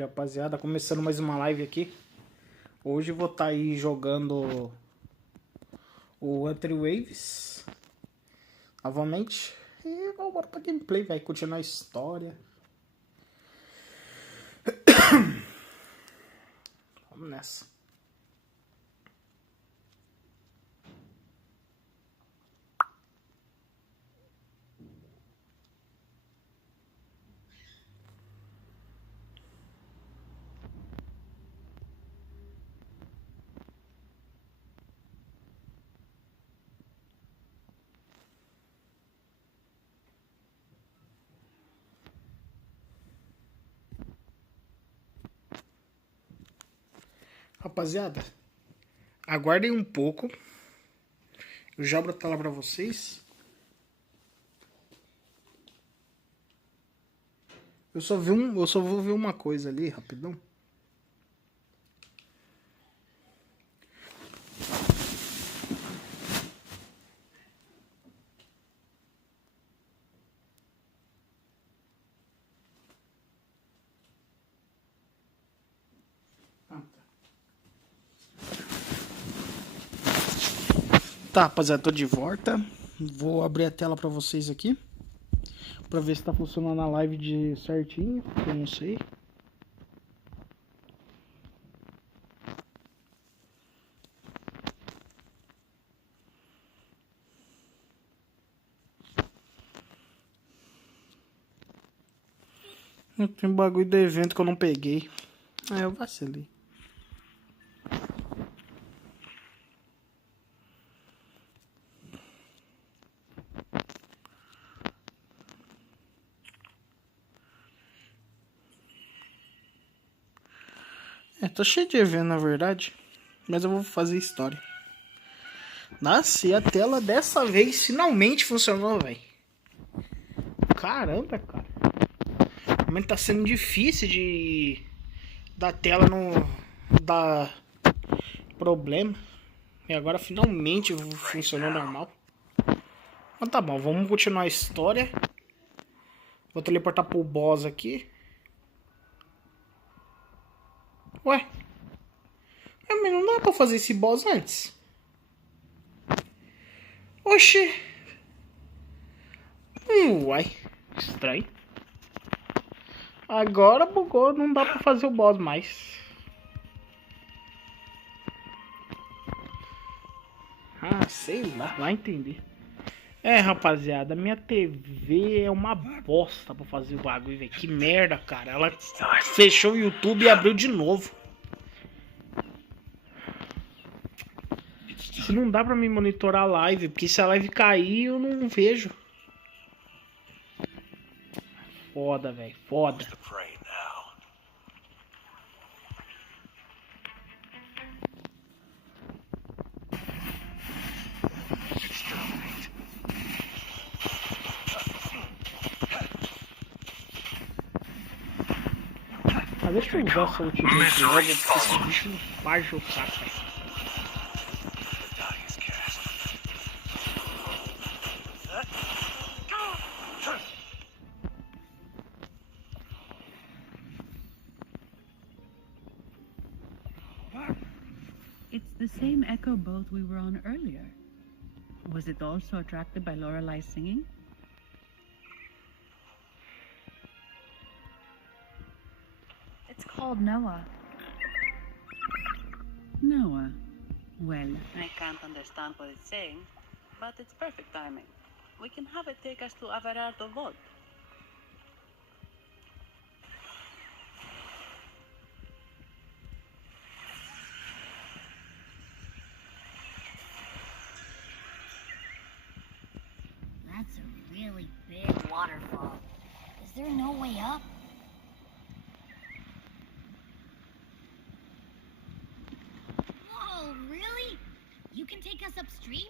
Rapaziada, começando mais uma live aqui. Hoje eu vou estar aí jogando o Wuthering Waves novamente. E vamos embora pra gameplay, vai continuar a história. Vamos nessa. Rapaziada, aguardem um pouco. Eu já abro a tela pra vocês. Eu só vou ver uma coisa ali, rapidão. Tá, rapaziada, tô de volta. Vou abrir a tela pra vocês aqui, pra ver se tá funcionando a live de certinho, que eu não sei. Tem um bagulho do evento que eu não peguei. Eu vacilei. Tá cheio de evento na verdade. Mas eu vou fazer história. Nossa, e a tela dessa vez finalmente funcionou, velho. Caramba, cara. Mas tá sendo difícil de... da tela não dar problema. E agora finalmente funcionou normal. Então tá bom, vamos continuar a história. Vou teleportar pro boss aqui. Ué? Mas não dá pra fazer esse boss antes? Oxi. Uai. Estranho. Agora bugou, não dá pra fazer o boss mais. Sei lá, vai entender. Rapaziada, minha TV é uma bosta pra fazer o bagulho, velho. Que merda, cara. Ela fechou o YouTube e abriu de novo. Se não dá pra me monitorar a live, porque se a live cair, eu não vejo. Foda, velho. Foda. Deixa eu usar essa ultimate logo, porque esse bicho não faz o saco. It's the same echo boat we were on earlier. Was it also attracted by Lorelai's singing? It's called Noah. Noah. Well, I can't understand what it's saying, but it's perfect timing. We can have it take us to Averardo Vault. That's a really big waterfall. Is there no way up? Whoa, really? You can take us upstream?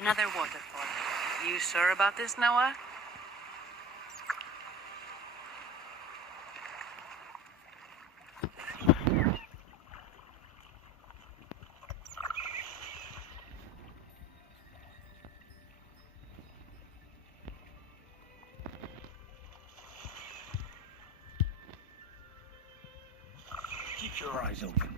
Another waterfall. You sure about this, Noah? Keep your eyes open.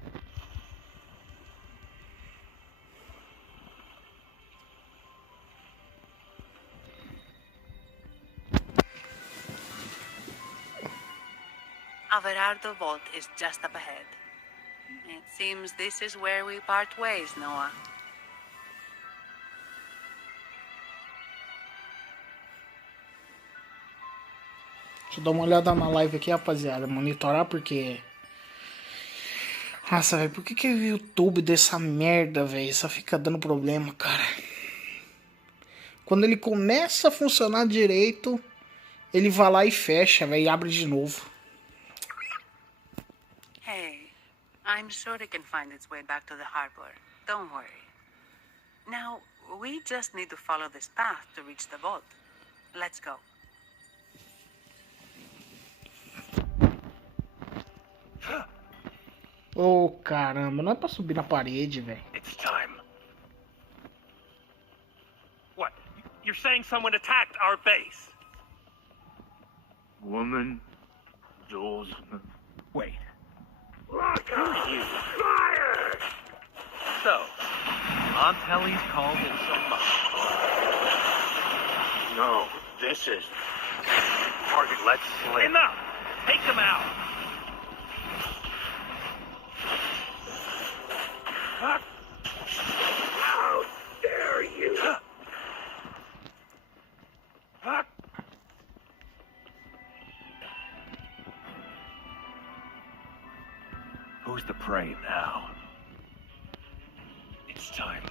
Averardo Vault is just up ahead. It seems this is where we part ways, Noah. Deixa eu dar uma olhada na live aqui, rapaziada. Monitorar porque... Nossa, velho, por que o YouTube dessa merda, velho? Só fica dando problema, cara. Quando ele começa a funcionar direito, ele vai lá e fecha, velho, e abre de novo. Hey, I'm sure it can find its way back to the harbor. Don't worry. Now, we just need to follow this path to reach the vault. Let's go. Oh, caramba, não é pra subir na parede, velho. It's time. What? You're saying someone attacked our base? Woman, doors. Wait. Look at you! Fire! So, Aunt Helly's called in some money. No, this is... Target, let's slip. Enough! Take them out! How dare you! Who's the prey now? It's time.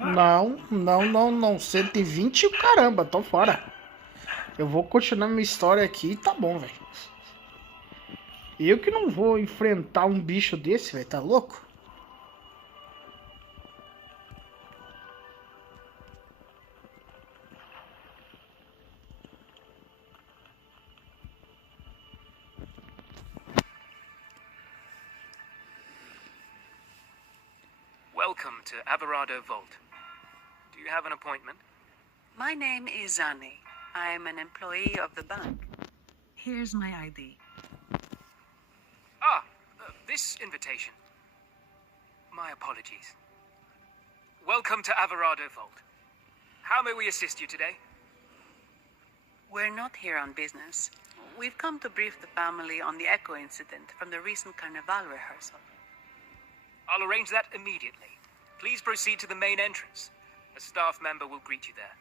Não, não, não, não. 120 o caramba, tô fora. Eu vou continuar minha história aqui e tá bom, velho. Eu que não vou enfrentar um bicho desse, velho, tá louco? Welcome to Averardo Vault. Do you have an appointment? My name is Zani. I'm an employee of the bank. Here's my ID. This invitation. My apologies. Welcome to Averardo Vault. How may we assist you today? We're not here on business. We've come to brief the family on the echo incident from the recent Carnival rehearsal. I'll arrange that immediately. Please proceed to the main entrance. A staff member will greet you there.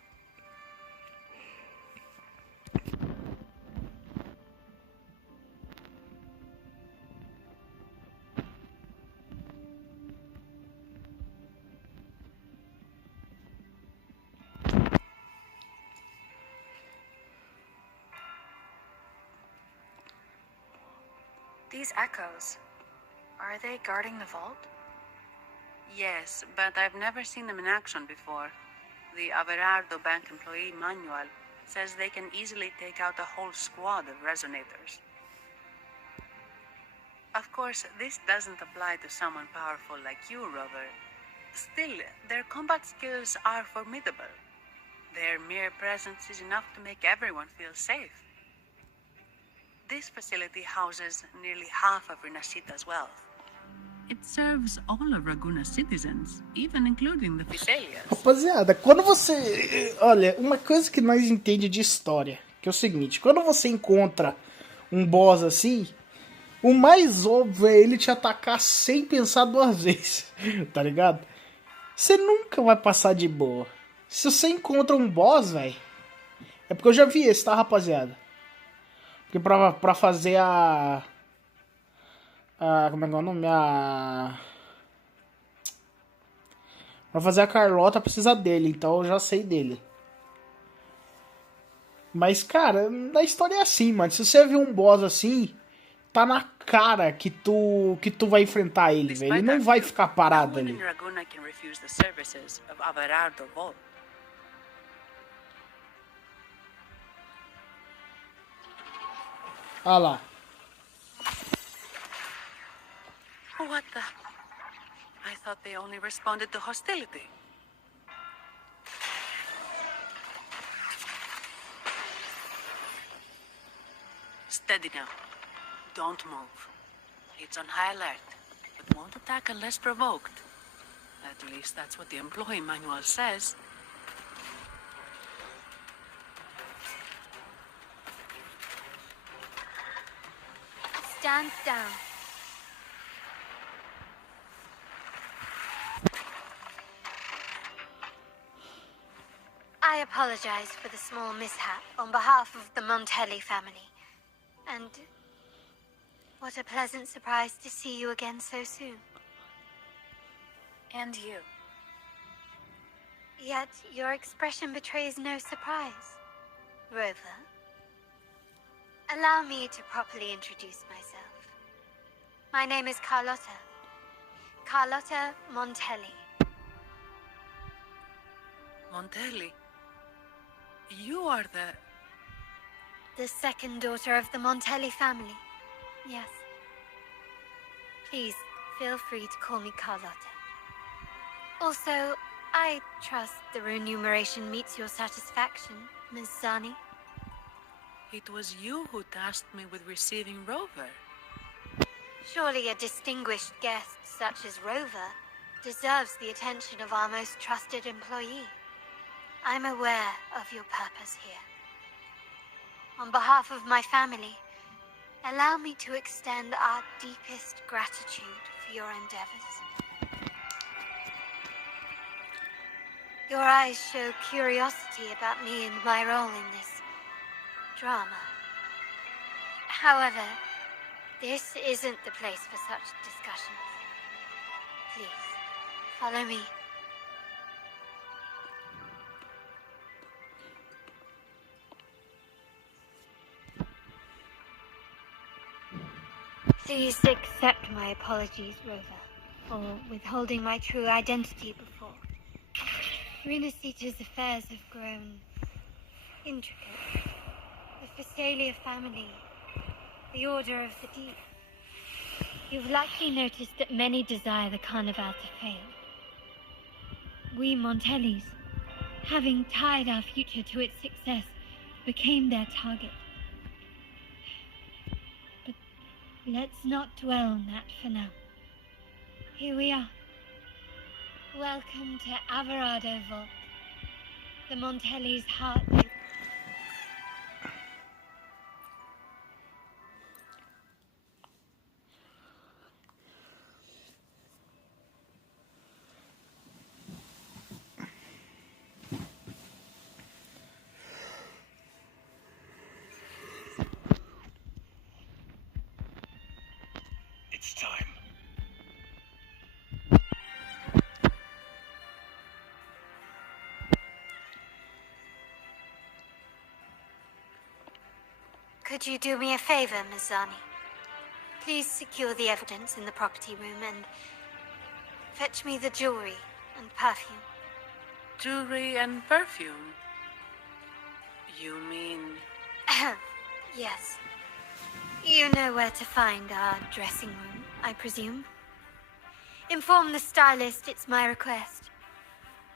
These echoes, are they guarding the vault? Yes, but I've never seen them in action before. The Averardo Bank employee manual says they can easily take out a whole squad of resonators. Of course, this doesn't apply to someone powerful like you, Rover. Still, their combat skills are formidable. Their mere presence is enough to make everyone feel safe. This facility houses nearly half of Rinascita's wealth. It serves all of Raguna's citizens, even including the Fiselias. Rapaziada, quando você... Olha, uma coisa que nós entende de história, que é o seguinte, quando você encontra um boss assim, o mais óbvio é ele te atacar sem pensar duas vezes, tá ligado? Você nunca vai passar de boa. Se você encontra um boss, velho, é porque eu já vi esse, tá, rapaziada? Porque pra fazer como é que é o nome? Pra fazer a Carlota precisa dele, então eu já sei dele. Mas, cara, na história é assim, mano. Se você ver um boss assim, tá na cara que tu vai enfrentar ele, velho. Ele não vai ficar parado ali. Olha lá. What the? I thought they only responded to hostility. Steady now. Don't move. It's on high alert, but won't attack unless provoked. At least that's what the employee manual says. Stand down. I apologize for the small mishap on behalf of the Montelli family. And what a pleasant surprise to see you again so soon. And you. Yet your expression betrays no surprise. Rover, allow me to properly introduce myself. My name is Carlotta. Carlotta Montelli. Montelli? You are The second daughter of the Montelli family. Yes. Please, feel free to call me Carlotta. Also, I trust the remuneration meets your satisfaction, Ms. Zani. It was you who tasked me with receiving Rover. Surely a distinguished guest such as Rover deserves the attention of our most trusted employee. I'm aware of your purpose here. On behalf of my family, allow me to extend our deepest gratitude for your endeavors. Your eyes show curiosity about me and my role in this drama. However, this isn't the place for such discussions. Please, follow me. Please accept my apologies, Rover, for withholding my true identity before. Rinasita's affairs have grown intricate. The Phasalia family, the Order of the Deep. You've likely noticed that many desire the Carnival to fail. We Montellis, having tied our future to its success, became their target. But let's not dwell on that for now. Here we are. Welcome to Alvarado Vault, the Montelli's heart. It's time. Could you do me a favor, Ms. Zani? Please secure the evidence in the property room and fetch me the jewelry and perfume. Jewelry and perfume? You mean... Yes. You know where to find our dressing room, I presume. Inform the stylist it's my request.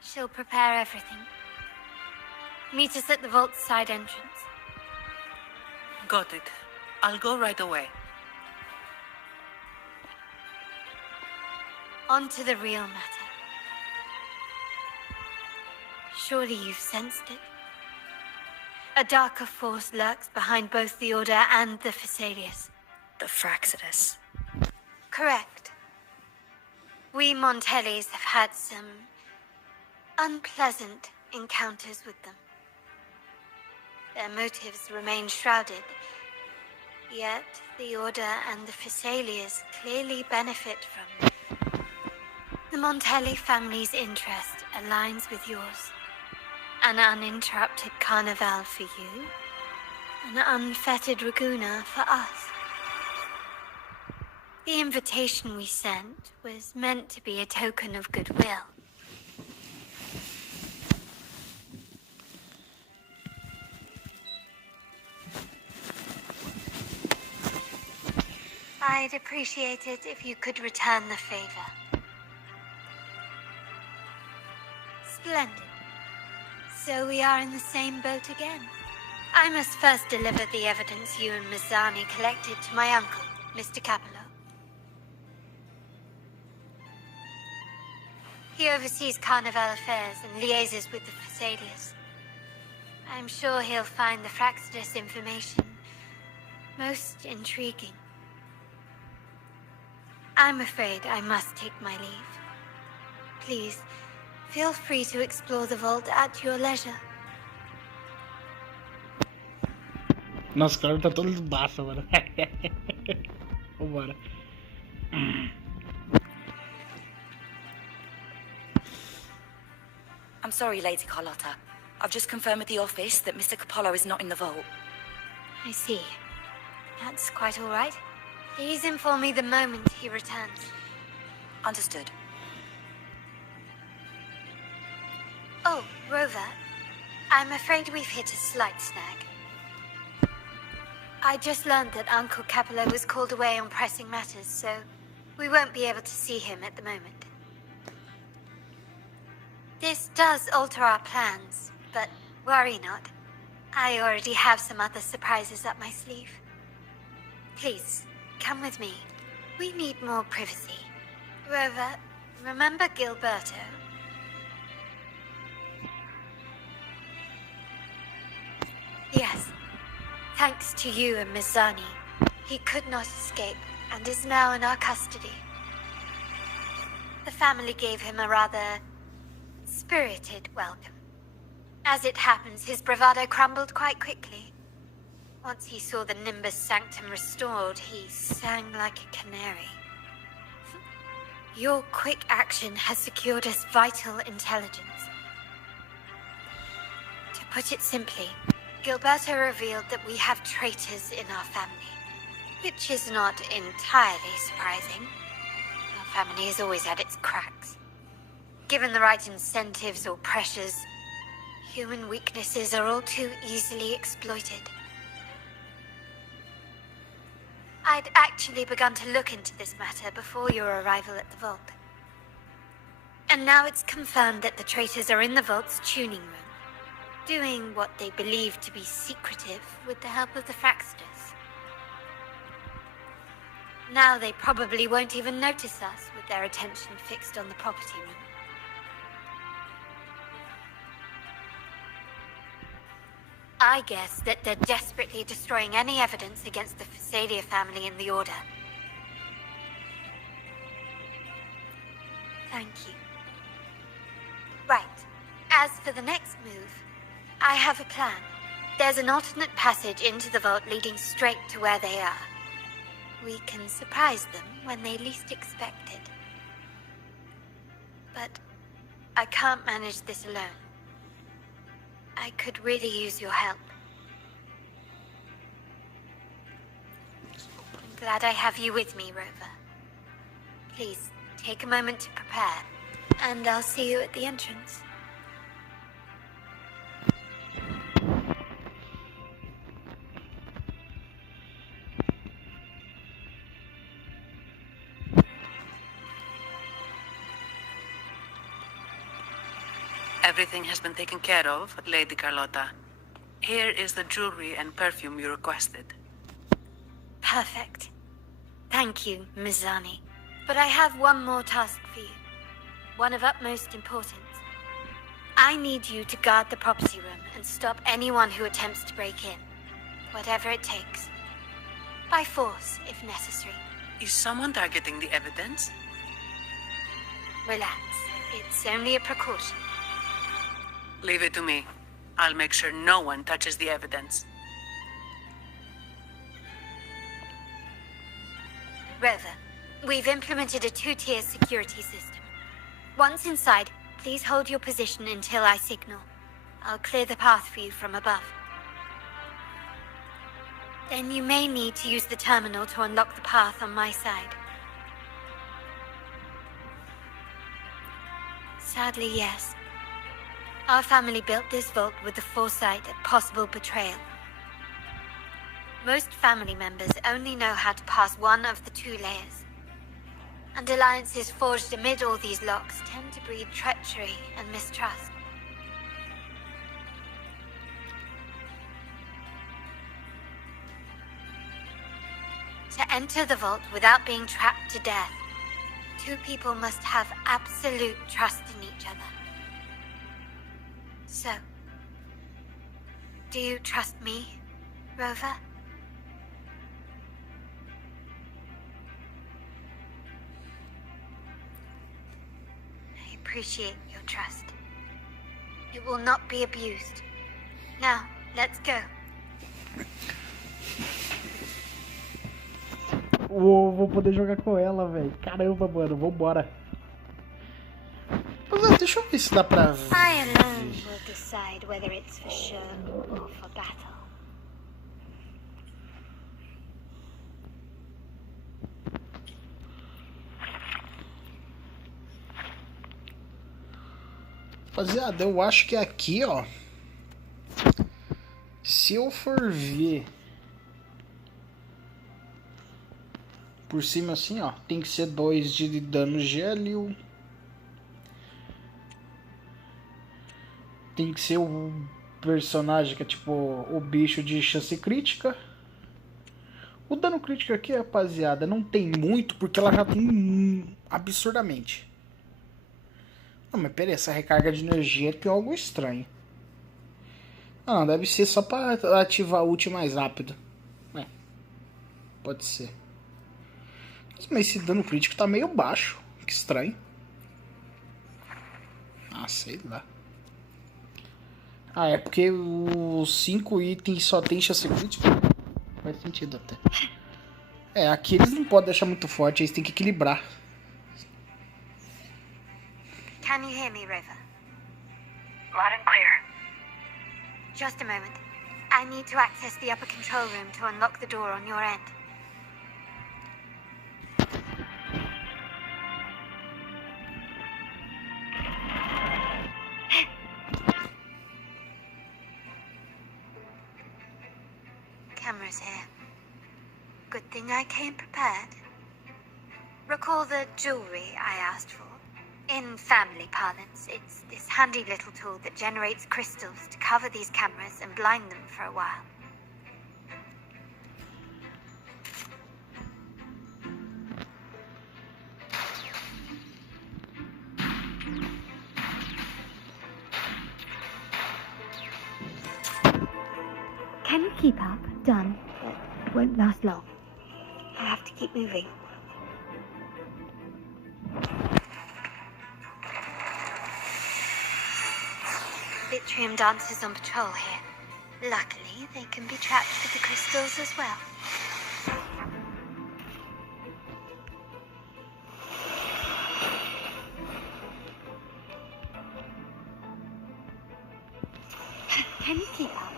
She'll prepare everything. Meet us at the vault's side entrance. Got it. I'll go right away. On to the real matter. Surely you've sensed it. A darker force lurks behind both the Order and the Phasalia. The Fraxidus. Correct. We Montellis have had some unpleasant encounters with them. Their motives remain shrouded, yet the Order and the Phasalia clearly benefit from them. The Montelli family's interest aligns with yours. An uninterrupted carnival for you, an unfettered Raguna for us. The invitation we sent was meant to be a token of goodwill. I'd appreciate it if you could return the favor. Splendid. So we are in the same boat again. I must first deliver the evidence you and Ms. Zani collected to my uncle, Mr. Capello. He oversees Carnival affairs and liaises with the Thessalians. I'm sure he'll find the Fraxidus information most intriguing. I'm afraid I must take my leave. Please, feel free to explore the vault at your leisure. Nossa, cara tá todo baixo agora. Vambora. I'm sorry, Lady Carlotta. I've just confirmed with the office that Mr. Capello is not in the vault. I see. That's quite all right. Please inform me the moment he returns. Understood. Oh, Rover. I'm afraid we've hit a slight snag. I just learned that Uncle Capello was called away on pressing matters, so we won't be able to see him at the moment. This does alter our plans, but worry not. I already have some other surprises up my sleeve. Please, come with me. We need more privacy. Rover, remember Gilberto? Yes. Thanks to you and Miss Zani, he could not escape and is now in our custody. The family gave him a rather spirited welcome. As it happens, his bravado crumbled quite quickly. Once he saw the Nimbus Sanctum restored, he sang like a canary. Your quick action has secured us vital intelligence. To put it simply, Gilberto revealed that we have traitors in our family, which is not entirely surprising. Our family has always had its cracks. Given the right incentives or pressures, human weaknesses are all too easily exploited. I'd actually begun to look into this matter before your arrival at the vault. And now it's confirmed that the traitors are in the vault's tuning room, doing what they believe to be secretive with the help of the Fraxidus. Now they probably won't even notice us with their attention fixed on the property room. I guess that they're desperately destroying any evidence against the Thessalia family in the Order. Thank you. Right. As for the next move, I have a plan. There's an alternate passage into the vault leading straight to where they are. We can surprise them when they least expect it. But I can't manage this alone. I could really use your help. I'm glad I have you with me, Rover. Please, take a moment to prepare, and I'll see you at the entrance. Everything has been taken care of, Lady Carlotta. Here is the jewelry and perfume you requested. Perfect. Thank you, Miss Zani. But I have one more task for you. One of utmost importance. I need you to guard the property room and stop anyone who attempts to break in. Whatever it takes. By force, if necessary. Is someone targeting the evidence? Relax. It's only a precaution. Leave it to me. I'll make sure no one touches the evidence. Rover, we've implemented a two-tier security system. Once inside, please hold your position until I signal. I'll clear the path for you from above. Then you may need to use the terminal to unlock the path on my side. Sadly, yes. Our family built this vault with the foresight of possible betrayal. Most family members only know how to pass one of the two layers. And alliances forged amid all these locks tend to breed treachery and mistrust. To enter the vault without being trapped to death, Two people must have absolute trust in each other. So, do you trust me, Rover? I appreciate your trust. It will not be abused. Now, let's go. Vou poder jogar com ela, velho. Caramba, mano, vambora. Mas, deixa eu ver se dá pra... I alone will decide whether it's for show or for battle. Rapaziada, eu acho que aqui, ó, se eu for ver por cima assim, ó, tem que ser 2 de dano gélio. Tem que ser o personagem que é tipo o bicho de chance crítica. O dano crítico aqui, rapaziada, não tem muito porque ela já tem absurdamente. Não, mas pera aí, essa recarga de energia tem algo estranho. Ah, não, deve ser só pra ativar a ult mais rápido. É, pode ser. Mas esse dano crítico tá meio baixo. Que estranho. Ah, sei lá. Ah, é porque os 5 itens só tem chance crítica. Faz sentido até. É, aqui eles não podem deixar muito forte, eles têm que equilibrar. Can you hear me, Rover? Loud and clear. Just a moment. I need to access the upper control room to unlock the door on your end. Cameras here. Good thing I came prepared. Recall the jewelry I asked for? In family parlance, it's this handy little tool that generates crystals to cover these cameras and blind them for a while. Can you keep up? Done. It won't last long. I have to keep moving. Vitrium dancers on patrol here. Luckily, they can be trapped with the crystals as well. Can you keep up?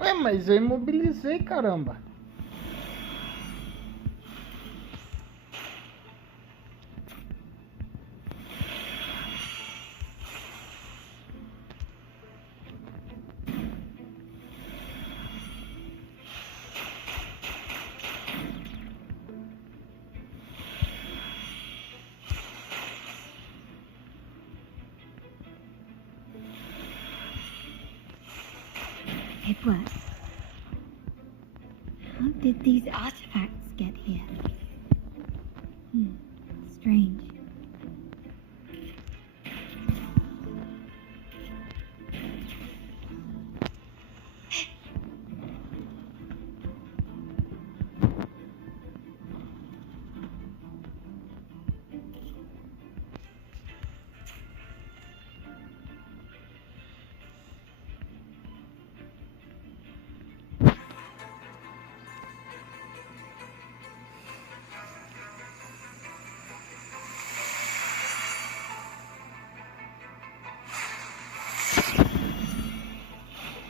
Ué, mas eu imobilizei, caramba. It works. How did these artifacts get here? Strange.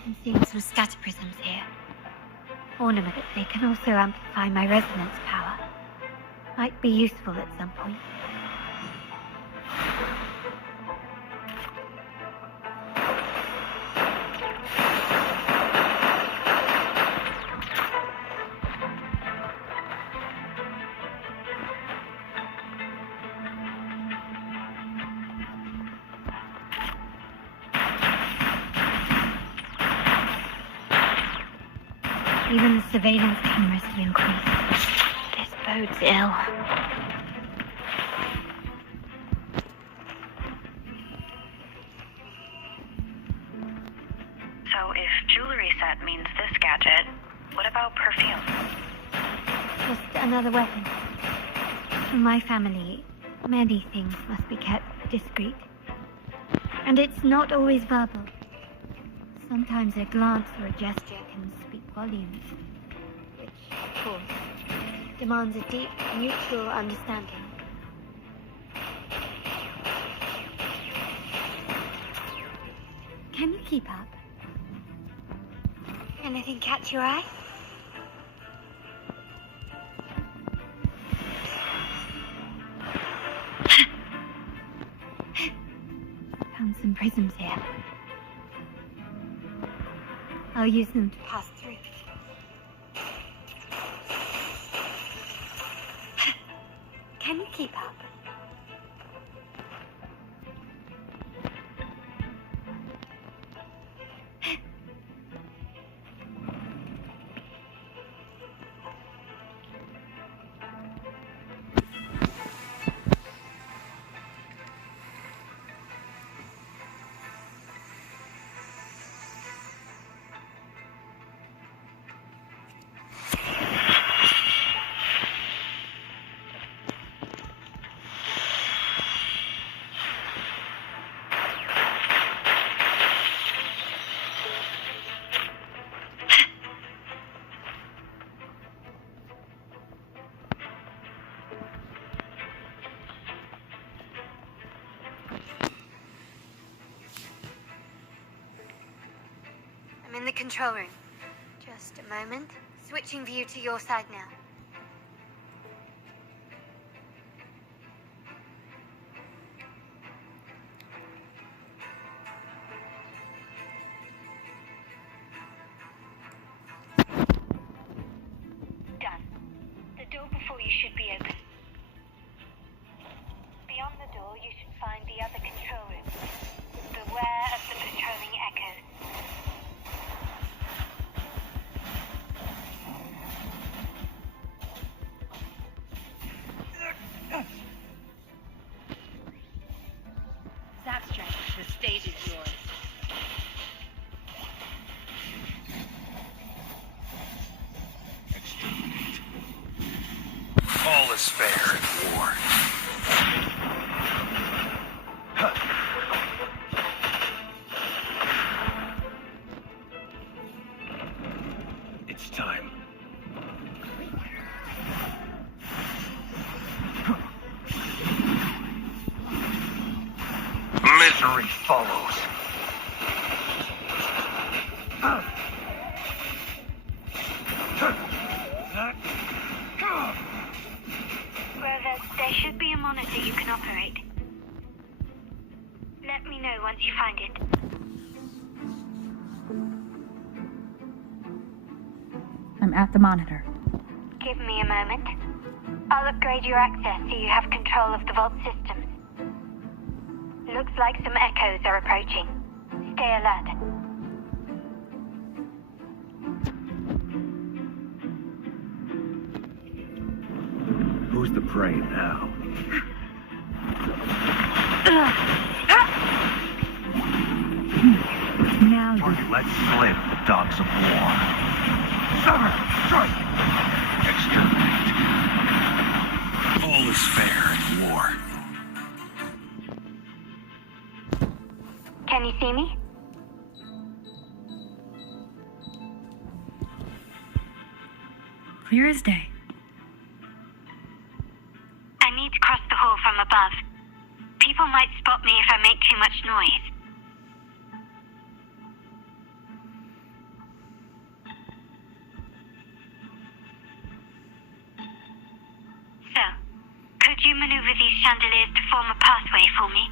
I'm seeing some scatter prisms here. Ornament, they can also amplify my resonance power. Might be useful at some point. Even the surveillance cameras have increased. This bodes ill. So if jewelry set means this gadget, what about perfume? Just another weapon. For my family, many things must be kept discreet. And it's not always verbal. Sometimes a glance or a gesture can speak volumes. Which, of course, demands a deep mutual understanding. Can you keep up? Anything catch your eye? Found some prisms here. I'll use them to pass through. Can you keep up? I'm in the control room. Just a moment. Switching view to your side now. Done. The door before you should be open. Beyond the door, you should find the other control room. Beware of the patrolling echoes. Abstract, the stage is yours. Exterminate. All is fair in war. It's time. Misery follows. Rover, there should be a monitor you can operate. Let me know once you find it. I'm at the monitor. Give me a moment. I'll upgrade your access so you have control of the vault systems. Looks like some echoes are approaching. Stay alert. Who's the prey now? Now you Target let slip the dogs of war. Sever! Strike! Exterminate. All is fair in war. Can you see me? clear as day. I need to cross the hall from above. People might spot me if I make too much noise. So, could you maneuver these chandeliers to form a pathway for me?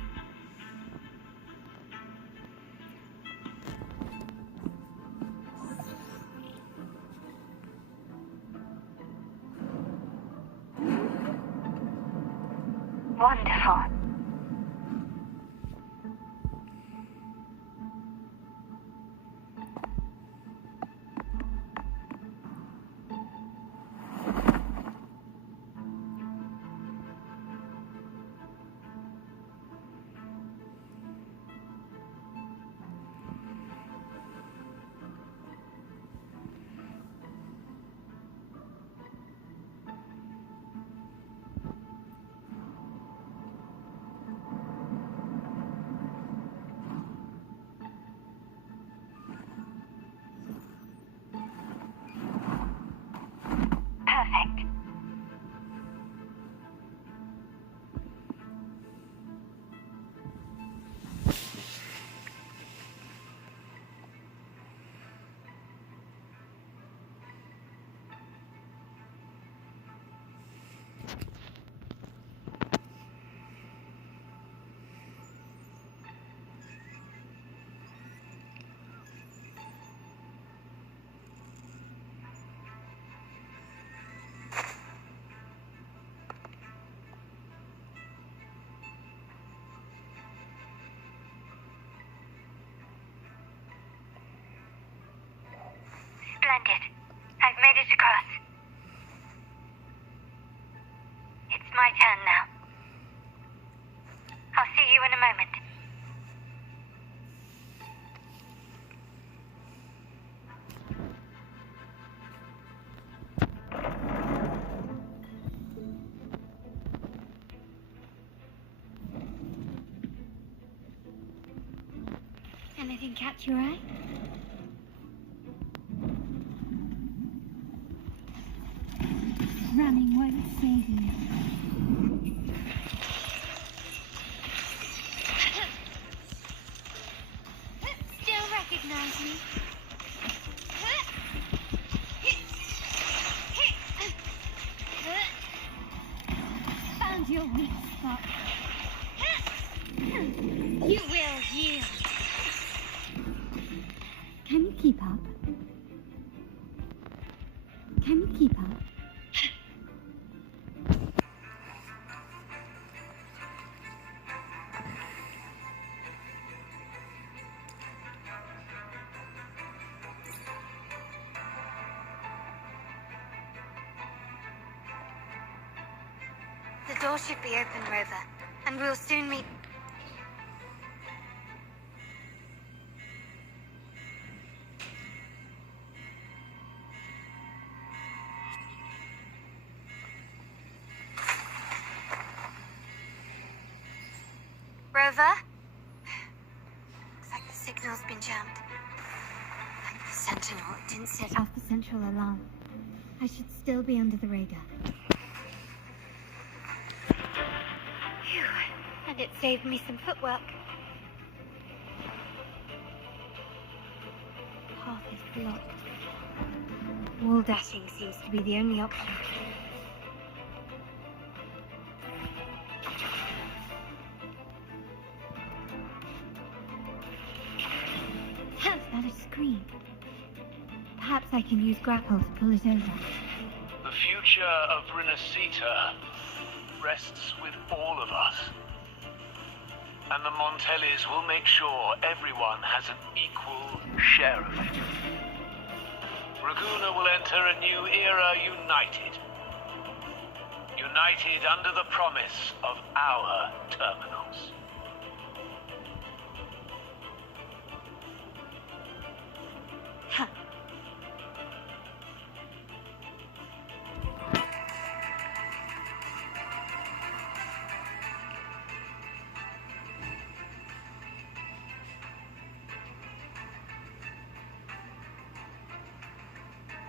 Wonderful. found it. I've made it across. It's my turn now. I'll see you in a moment. Anything catch your eye? Running won't save you. Still recognize me? Found your weak spot. You will yield. Can you keep up? Can you keep up? The door should be open, Rover, and we'll soon meet. Rover? Looks like the signal's been jammed. Like the Sentinel didn't set off the central alarm. I should still be under the radar. Phew. And it saved me some footwork. Path is blocked. Wall dashing seems to be the only option. How's that a screen? Perhaps I can use grapple to pull it over. The future of Renacita rests with all of us. And the Montellis will make sure everyone has an equal share of it. Raguna will enter a new era united. United under the promise of our terminals. Huh.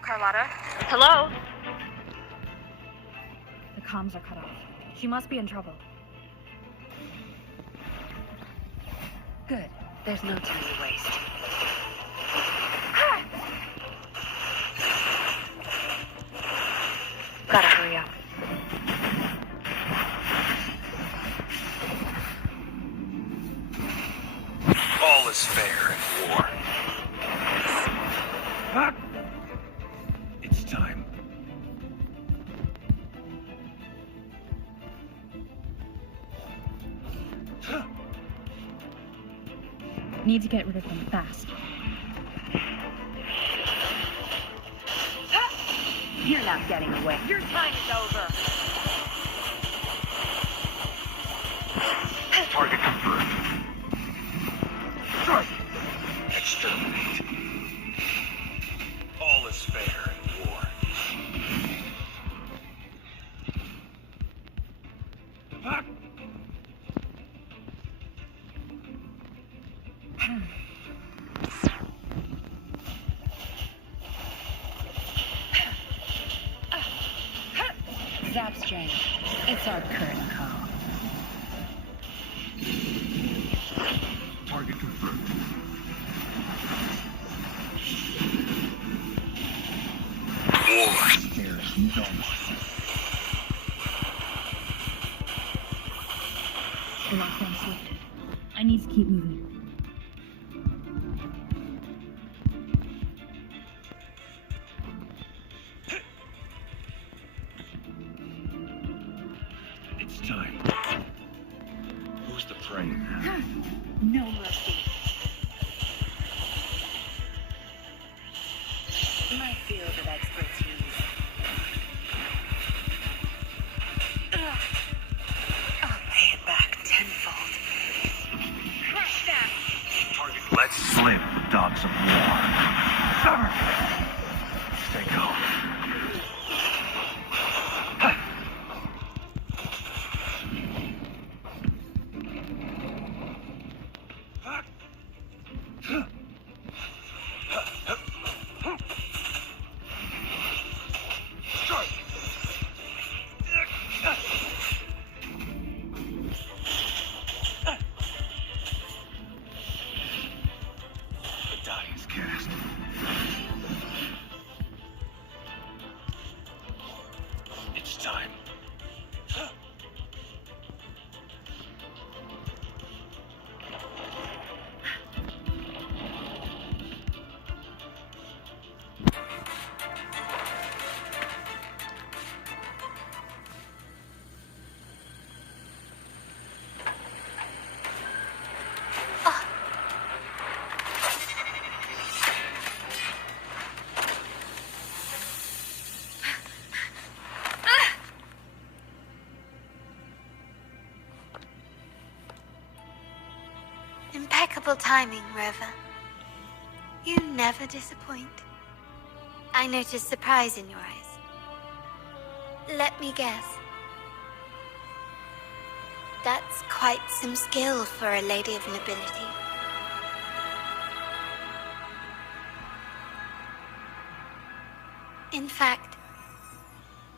Carlotta? Hello? The comms are cut off. She must be in trouble. Good. There's no time to waste. Gotta hurry up. All is fair in war. It's time. Need to get rid of them fast. You're not getting away. Your time is over. Target confirmed. Strike! Exterminate. All is fair in war. Zap's changed. It's our current call. Target confirmed. War spares no one. The lockdown's lifted. I need to keep moving. It's time. Who's the prey? No mercy. My this time. Impeccable timing, Rover. You never disappoint. I notice surprise in your eyes. Let me guess. That's quite some skill for a lady of nobility. In fact,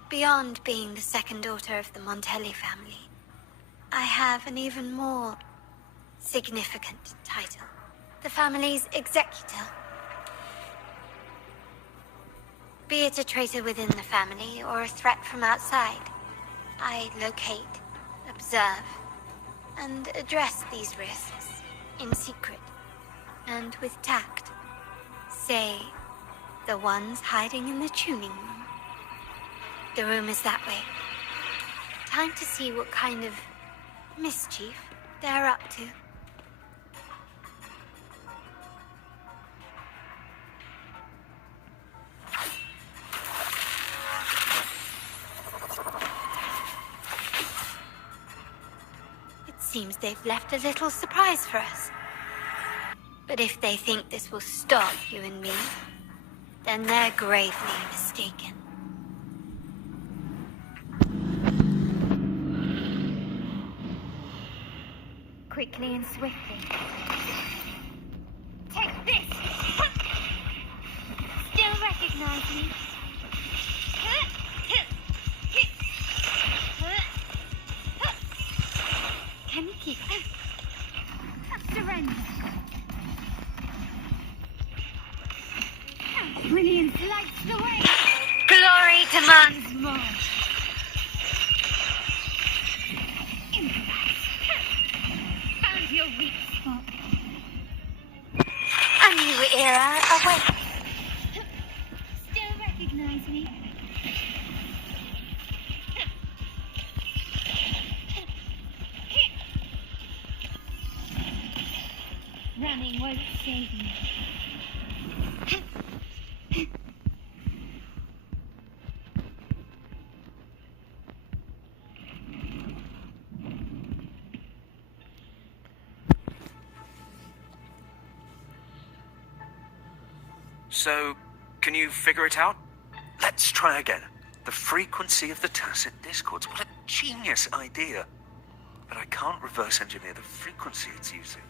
beyond being the second daughter of the Montelli family, I have an even more significant title. The family's executor. Be it a traitor within the family or a threat from outside, I locate, observe, and address these risks in secret and with tact. Say, the ones hiding in the tuning room. The room is that way. Time to see what kind of mischief they're up to. Seems they've left a little surprise for us. But if they think this will stop you and me, then they're gravely mistaken. Quickly and swiftly. Take this! Still recognize me? Can you keep it? Surrender. Brilliance lights the way. Glory demands more. Found your weak spot. A new era awaits. Still recognize me? Running won't save me. So, can you figure it out? Let's try again. The frequency of the tacit discords. What a genius idea. But I can't reverse engineer the frequency it's using.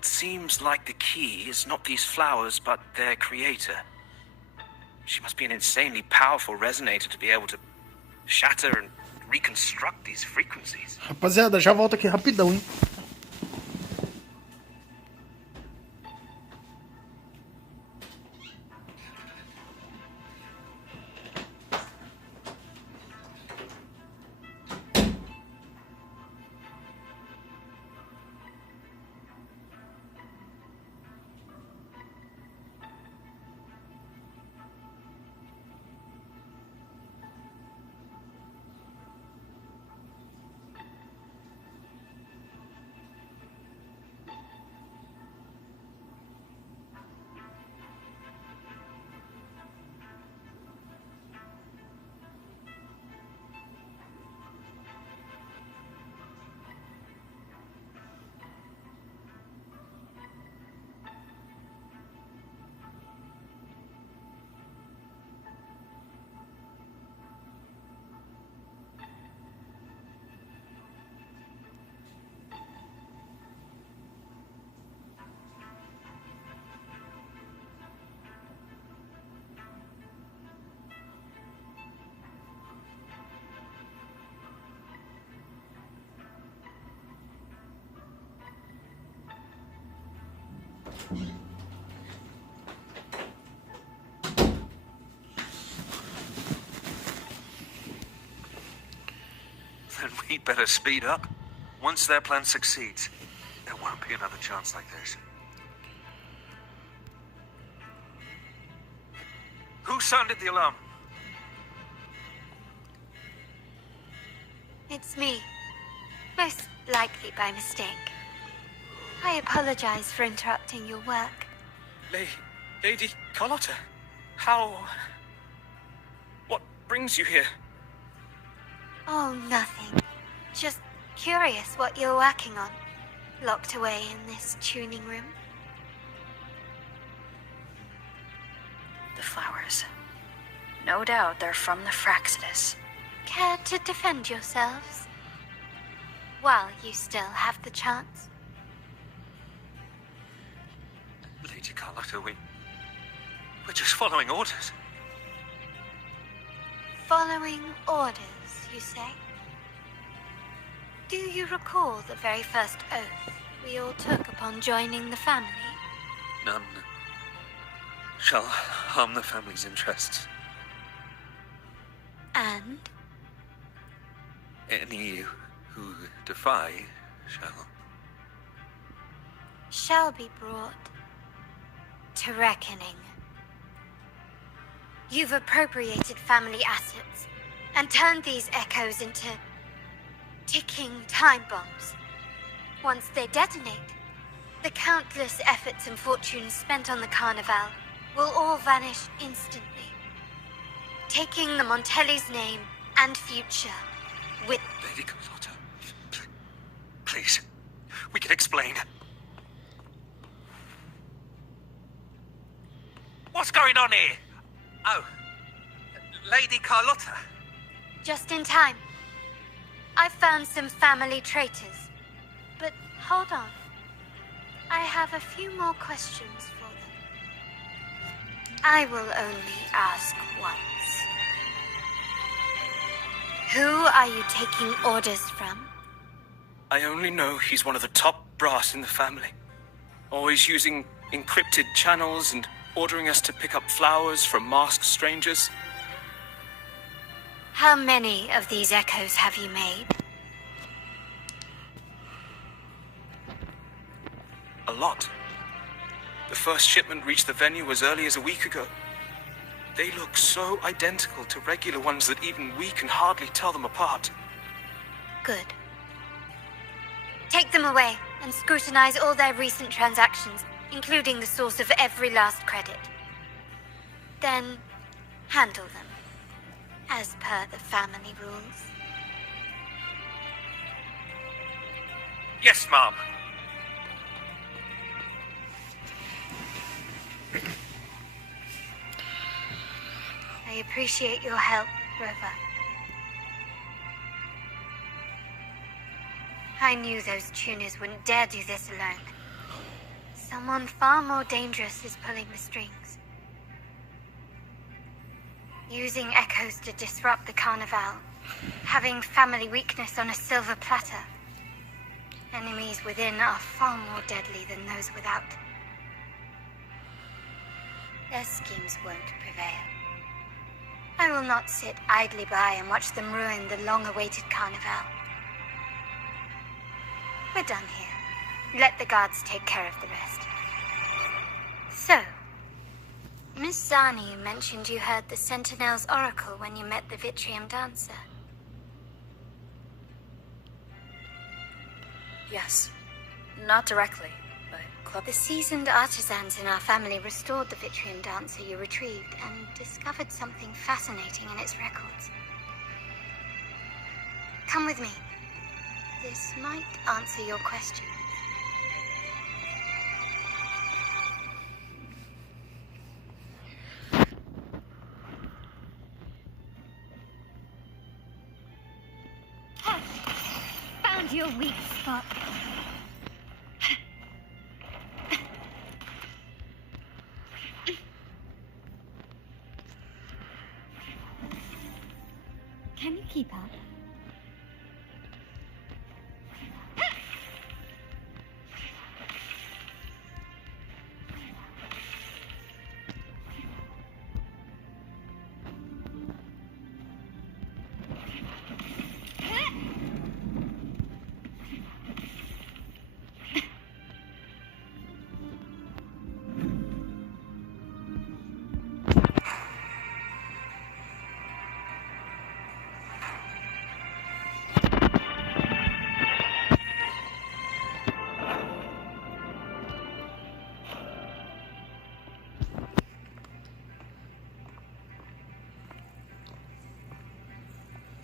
Seems like the key is not these flowers, but their creator. She must be an insanely powerful resonator to be able to shatter and reconstruct these frequencies. Rapaziada, já volto aqui rapidão, hein? He'd better speed up. Once their plan succeeds, there won't be another chance like this. Who sounded the alarm? It's me. Most likely by mistake. I apologize for interrupting your work. Lady Carlotta, how... What brings you here? Oh, nothing. Just curious what you're working on. Locked away in this tuning room. The flowers. No doubt they're from the Fraxidus. Care to defend yourselves? While you still have the chance. Lady Carlotta, we're just following orders. Following orders, you say? Do you recall the very first oath we all took upon joining the family? None shall harm the family's interests. And? Any who defy shall be brought to reckoning. You've appropriated family assets and turned these echoes into ticking time bombs. Once they detonate, the countless efforts and fortunes spent on the Carnival will all vanish instantly, taking the Montelli's name and future with... Lady Carlotta, please, we can explain. What's going on here? Oh, Lady Carlotta. Just in time. I found some family traitors. But hold on. I have a few more questions for them. I will only ask once. Who are you taking orders from? I only know he's one of the top brass in the family. Always using encrypted channels and ordering us to pick up flowers from masked strangers. How many of these echoes have you made? A lot. The first shipment reached the venue as early as a week ago. They look so identical to regular ones that even we can hardly tell them apart. Good. Take them away and scrutinize all their recent transactions, including the source of every last credit. Then handle them, as per the family rules. Yes, Mom. I appreciate your help, Rover. I knew those tuners wouldn't dare do this alone. Someone far more dangerous is pulling the strings. Using echoes to disrupt the Carnival. Having family weakness on a silver platter. Enemies within are far more deadly than those without. Their schemes won't prevail. I will not sit idly by and watch them ruin the long-awaited Carnival. We're done here. Let the guards take care of the rest. So, Miss Zani mentioned you heard the Sentinel's oracle when you met the Vitrium Dancer. Yes. Not directly, but The seasoned artisans in our family restored the Vitrium Dancer you retrieved and discovered something fascinating in its records. Come with me. This might answer your question. Found your weak spot. Can you keep up?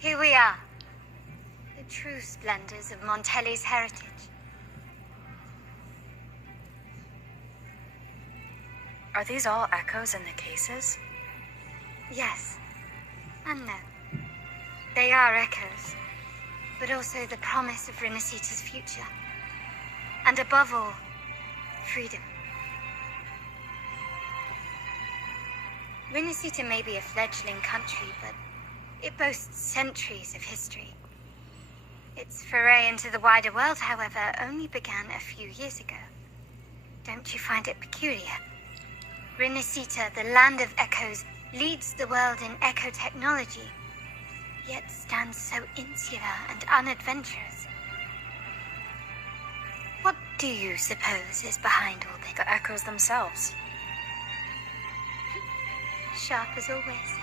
Here we are. The true splendors of Montelli's heritage. Are these all echoes in the cases? Yes. And no. They are echoes, but also the promise of Rinasita's future. And above all, freedom. Rinasita may be a fledgling country, but it boasts centuries of history. Its foray into the wider world, however, only began a few years ago. Don't you find it peculiar? Rinasita, the land of echoes, leads the world in echo technology, yet stands so insular and unadventurous. What do you suppose is behind all this? The echoes themselves. Sharp as always.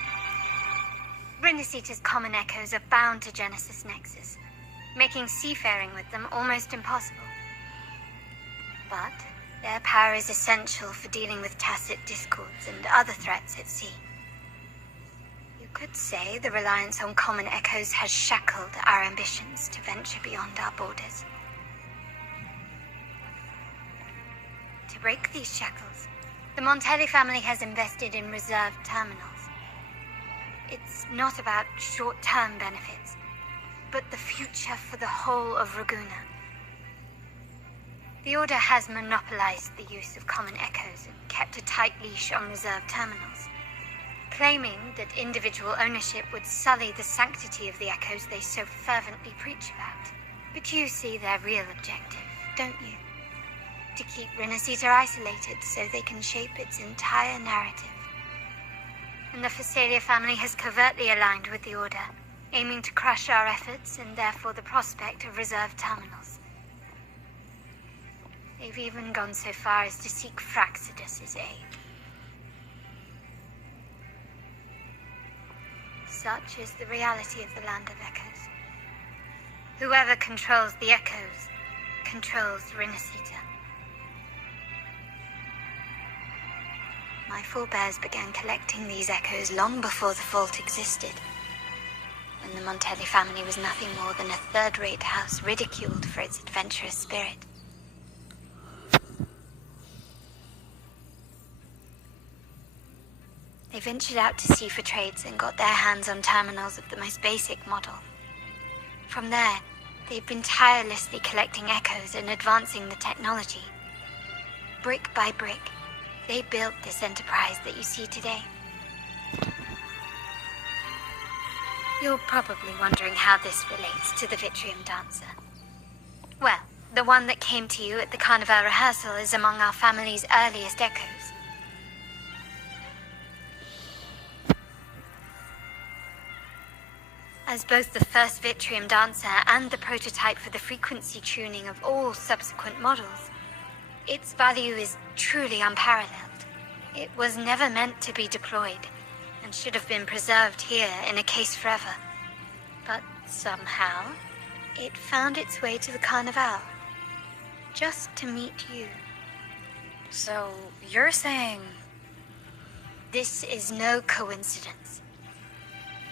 Rinasita's common echoes are bound to Genesis Nexus, making seafaring with them almost impossible. But their power is essential for dealing with tacit discords and other threats at sea. You could say the reliance on common echoes has shackled our ambitions to venture beyond our borders. To break these shackles, the Montelli family has invested in reserved terminals. It's not about short-term benefits, but the future for the whole of Raguna. The Order has monopolized the use of common echoes and kept a tight leash on reserved terminals, claiming that individual ownership would sully the sanctity of the echoes they so fervently preach about. But you see their real objective, don't you? To keep Rinasita isolated so they can shape its entire narrative. And the Phasalia family has covertly aligned with the Order, aiming to crush our efforts and therefore the prospect of reserved terminals. They've even gone so far as to seek Fraxidus's aid. Such is the reality of the Land of Echoes. Whoever controls the Echoes controls Rinasita. My forebears began collecting these echoes long before the vault existed, when the Montelli family was nothing more than a third-rate house ridiculed for its adventurous spirit. They ventured out to sea for trades and got their hands on terminals of the most basic model. From there, they've been tirelessly collecting echoes and advancing the technology. Brick by brick, they built this enterprise that you see today. You're probably wondering how this relates to the Vitrium Dancer. Well, the one that came to you at the Carnival rehearsal is among our family's earliest echoes. As both the first Vitrium Dancer and the prototype for the frequency tuning of all subsequent models, its value is truly unparalleled. It was never meant to be deployed, and should have been preserved here in a case forever. But somehow, it found its way to the Carnival, just to meet you. So, you're saying... This is no coincidence.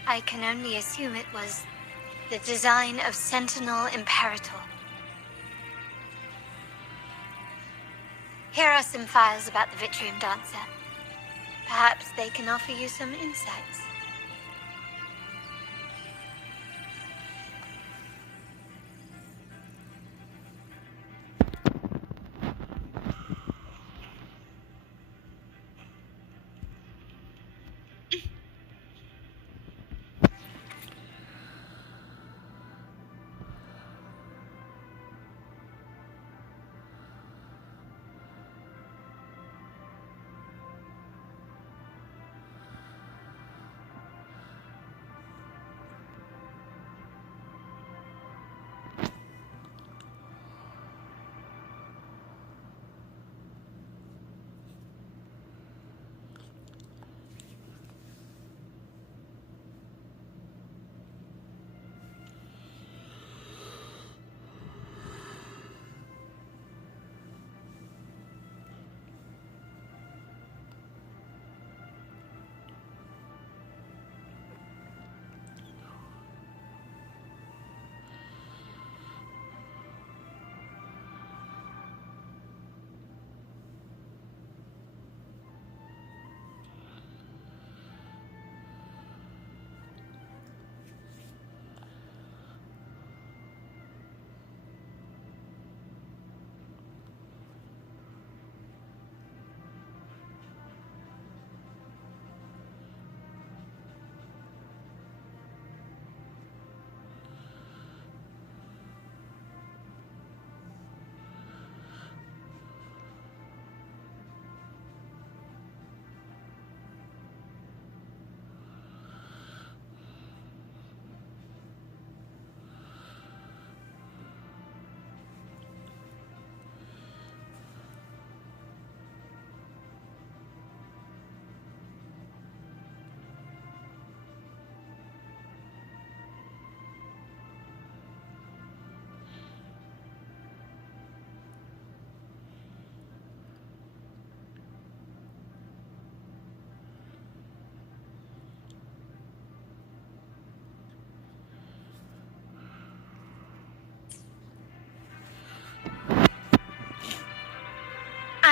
I can only assume it was the design of Sentinel Imperator. Here are some files about the Vitrium Dancer. Perhaps they can offer you some insights.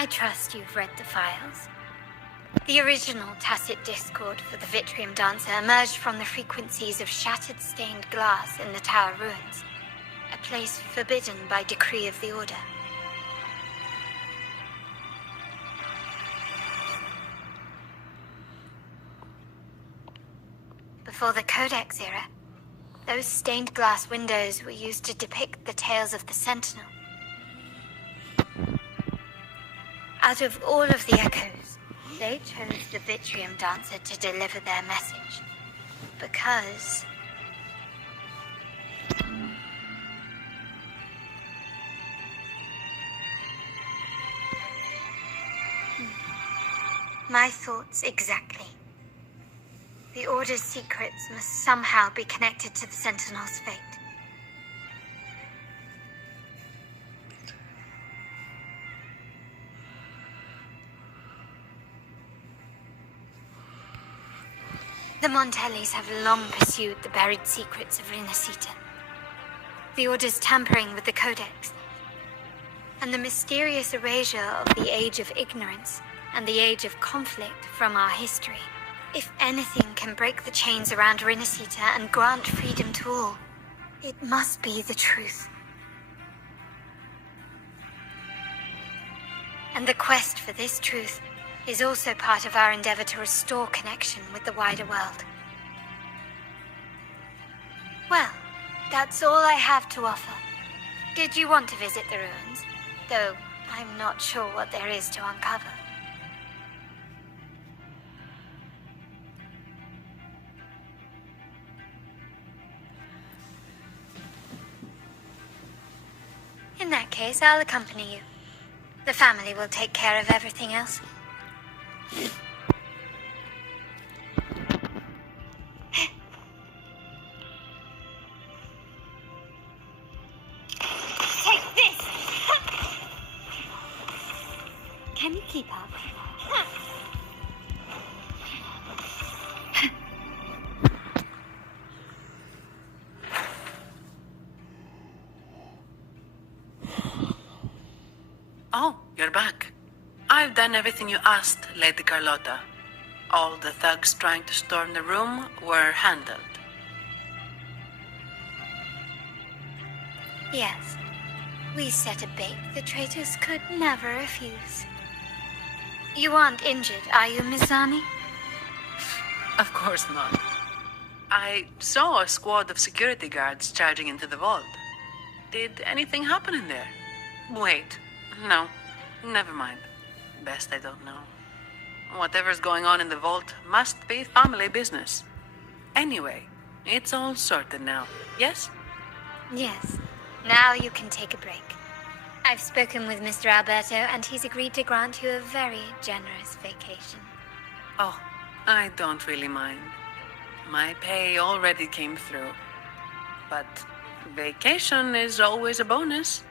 I trust you've read the files. The original tacit discord for the Vitrium Dancer emerged from the frequencies of shattered stained glass in the tower ruins, a place forbidden by decree of the Order. Before the Codex era, those stained glass windows were used to depict the tales of the Sentinel. Out of all of the echoes, they chose the Vitrium Dancer to deliver their message. Because... My thoughts exactly. The Order's secrets must somehow be connected to the Sentinel's fate. The Montellis have long pursued the buried secrets of Rinascita. The Order's tampering with the Codex, and the mysterious erasure of the Age of Ignorance and the Age of Conflict from our history. If anything can break the chains around Rinascita and grant freedom to all, it must be the truth. And the quest for this truth is also part of our endeavor to restore connection with the wider world. Well, that's all I have to offer. Did you want to visit the ruins? Though I'm not sure what there is to uncover. In that case, I'll accompany you. The family will take care of everything else. Take this! Can you keep up? Oh, you're back. I've done everything you asked, Lady Carlotta. All the thugs trying to storm the room were handled. Yes. We set a bait the traitors could never refuse. You aren't injured, are you, Miss Zani? Of course not. I saw a squad of security guards charging into the vault. Did anything happen in there? Wait. No, never mind. Best I don't know. Whatever's going on in the vault must be family business. Anyway, it's all sorted now, yes? Yes. Now you can take a break. I've spoken with Mr. Alberto, and he's agreed to grant you a very generous vacation. Oh, I don't really mind. My pay already came through. But vacation is always a bonus.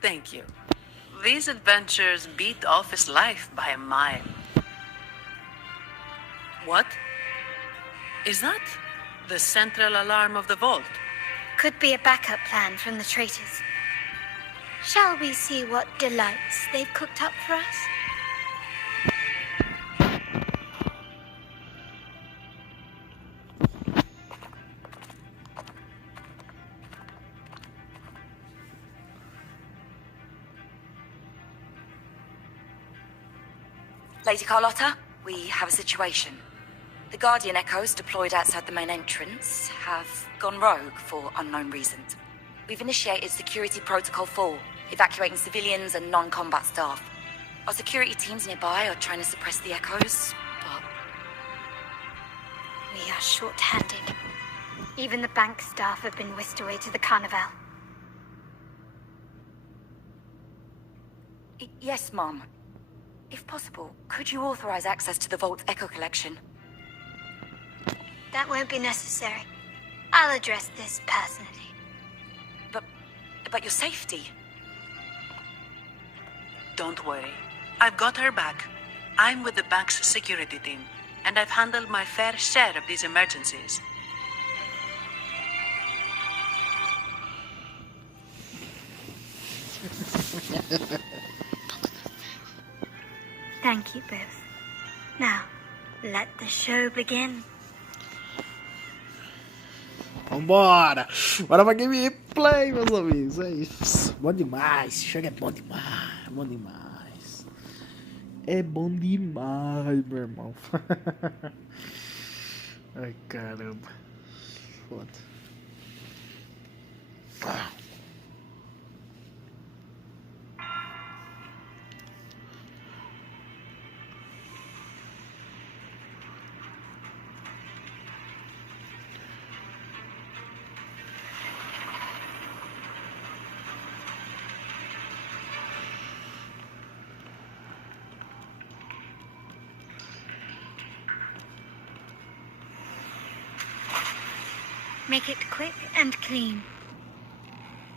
Thank you. These adventures beat office life by a mile. What? Is that the central alarm of the vault? Could be a backup plan from the traitors. Shall we see what delights they've cooked up for us? Lady Carlotta, we have a situation. The Guardian Echoes deployed outside the main entrance have gone rogue for unknown reasons. We've initiated Security Protocol 4, evacuating civilians and non-combat staff. Our security teams nearby are trying to suppress the Echoes, but... We are short-handed. Even the bank staff have been whisked away to the Carnival. Yes, Mom. If possible, could you authorize access to the Vault's Echo Collection? That won't be necessary. I'll address this personally. But your safety? Don't worry. I've got her back. I'm with the bank's security team, and I've handled my fair share of these emergencies. Thank you both. Now, let the show begin. Vambora! Bora pra gameplay, meus amigos. É isso. Bom demais. Esse jogo é bom demais. Bom demais. É bom demais, meu irmão. Ai, caramba. Foda. Make it quick and clean.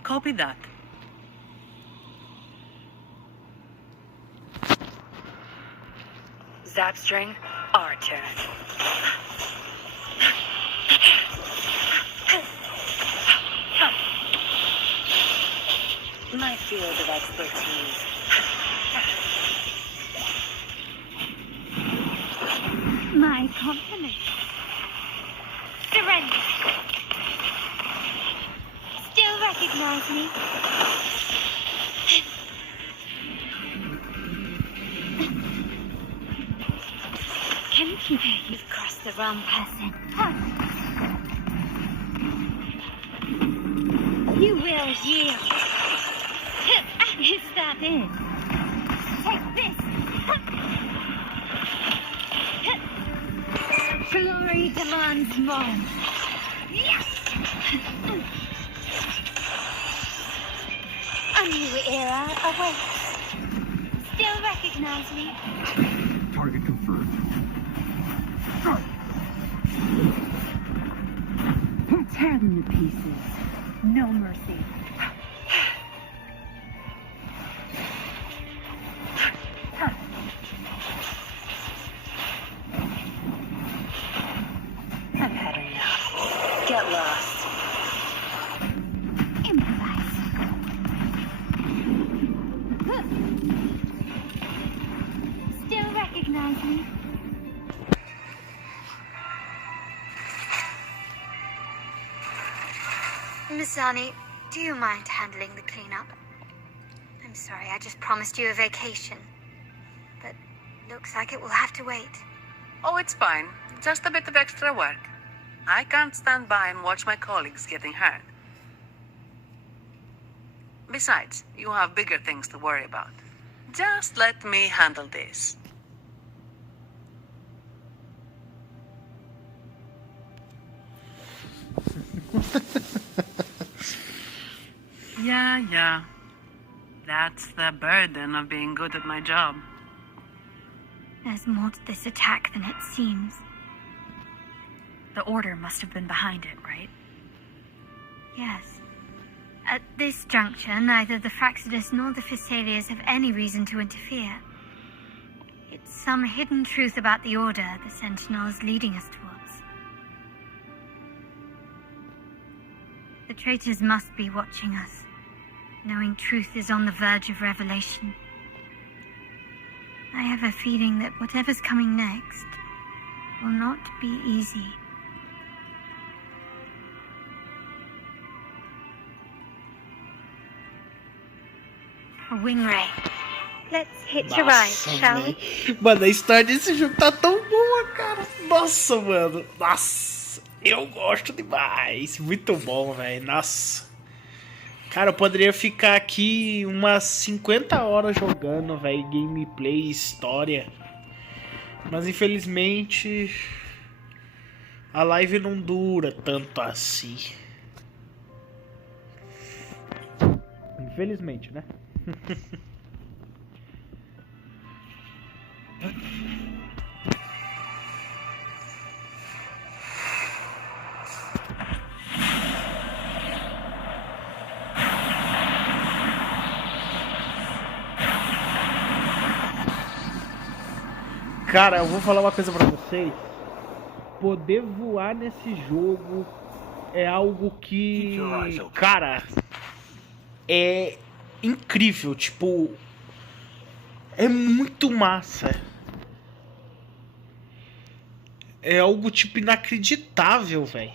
Copy that. Zap string, our turn. My field of expertise. My compliments. Surrender. Still recognize me? Can you keep it? You've crossed the wrong person. You will yield. Is that it? Take this. Glory demands more. A new era awaits. Still recognize me? Target confirmed. Tear them to pieces. No mercy. I've had enough. Get lost. Improvise. Still recognize me? Miss Annie, do you mind handling the cleanup? I'm sorry, I just promised you a vacation. But looks like it will have to wait. Oh, it's fine. Just a bit of extra work. I can't stand by and watch my colleagues getting hurt. Besides, you have bigger things to worry about. Just let me handle this. Yeah. That's the burden of being good at my job. There's more to this attack than it seems. The Order must have been behind it, right? Yes. At this juncture, neither the Fraxidus nor the Physaelians have any reason to interfere. It's some hidden truth about the Order the Sentinel is leading us towards. The traitors must be watching us, knowing truth is on the verge of revelation. I have a feeling that whatever's coming next will not be easy. A wing ray. Let's hitch a ride, shall we? Mano, a história desse jogo tá tão boa, cara. Nossa, mano. Nossa, eu gosto demais. Muito bom, velho. Nossa. Cara, eu poderia ficar aqui umas 50 horas jogando, velho. Gameplay, história. Mas infelizmente a live não dura tanto assim. Infelizmente, né? Cara, eu vou falar uma coisa pra vocês. Poder voar nesse jogo é algo que, cara, é incrível. Tipo, É muito massa. É algo tipo inacreditável, velho.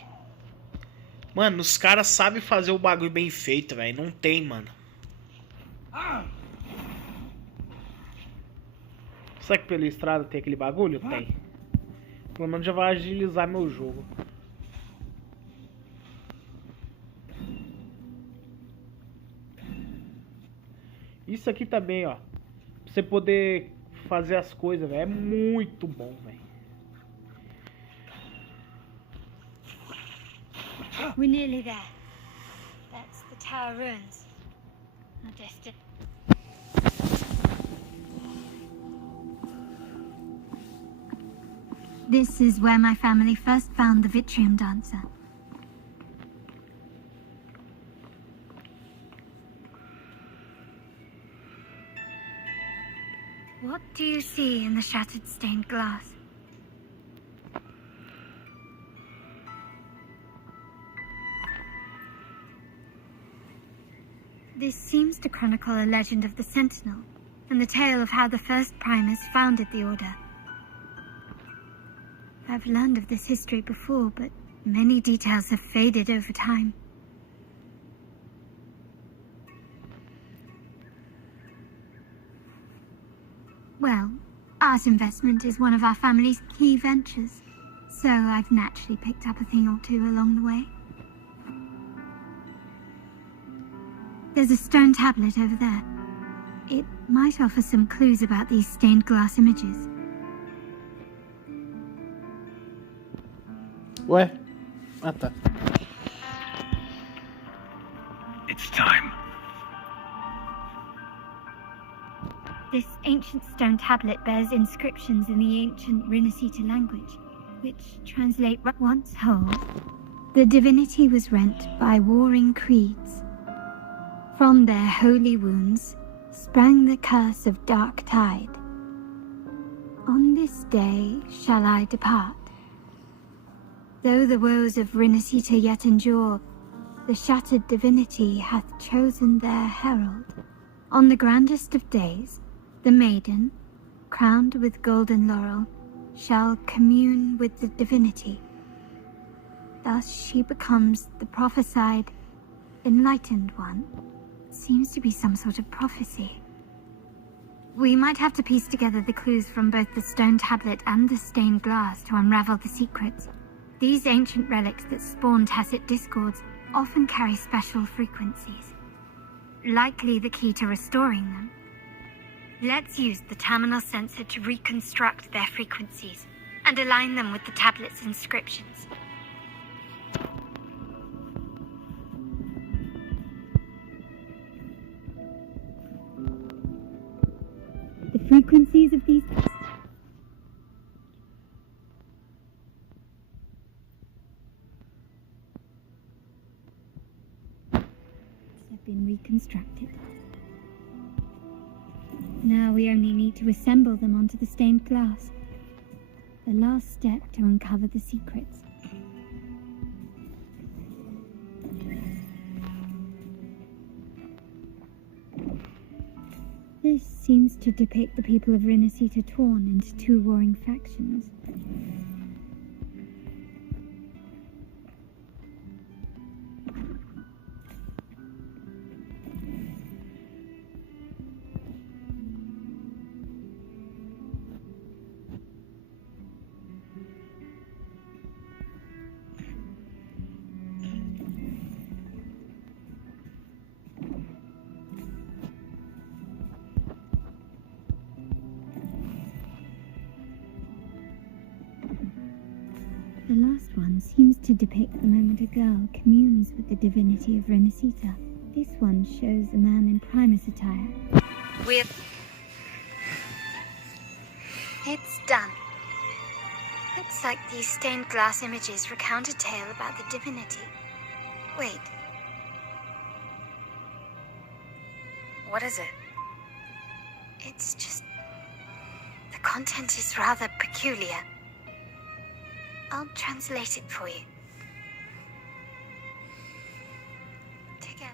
Mano, os caras sabem fazer o bagulho bem feito, velho. Não tem, mano. Será que pela estrada tem aquele bagulho? Tem. Pelo menos já vai agilizar meu jogo. Isso aqui também, ó. Pra você poder fazer as coisas, velho. É muito bom, velho. We're nearly there. That's the tower ruins. Our destiny. This is where my family first found the Vitrium Dancer. What do you see in the shattered stained glass? This seems to chronicle a legend of the Sentinel, and the tale of how the first Primus founded the Order. I've learned of this history before, but many details have faded over time. Well, art investment is one of our family's key ventures, so I've naturally picked up a thing or two along the way. There's a stone tablet over there. It might offer some clues about these stained glass images. Ué? Ah, tá. It's time. This ancient stone tablet bears inscriptions in the ancient Rinascita language, which translate once whole. The divinity was rent by warring creeds. From their holy wounds sprang the curse of dark tide. On this day shall I depart. Though the woes of Rinascita yet endure, the shattered divinity hath chosen their herald. On the grandest of days, the maiden, crowned with golden laurel, shall commune with the divinity. Thus she becomes the prophesied, enlightened one. Seems to be some sort of prophecy. We might have to piece together the clues from both the stone tablet and the stained glass to unravel the secrets. These ancient relics that spawn tacit discords often carry special frequencies. Likely the key to restoring them. Let's use the terminal sensor to reconstruct their frequencies and align them with the tablet's inscriptions. The frequencies of these have been reconstructed. Now we only need to assemble them onto the stained glass. The last step to uncover the secrets. This seems to depict the people of Rinascita torn into two warring factions. The last one seems to depict the moment a girl communes with the divinity of Rinascita. This one shows a man in Primus attire. It's done. Looks like these stained glass images recount a tale about the divinity. Wait. What is it? It's just... the content is rather peculiar. I'll translate it for you. Together.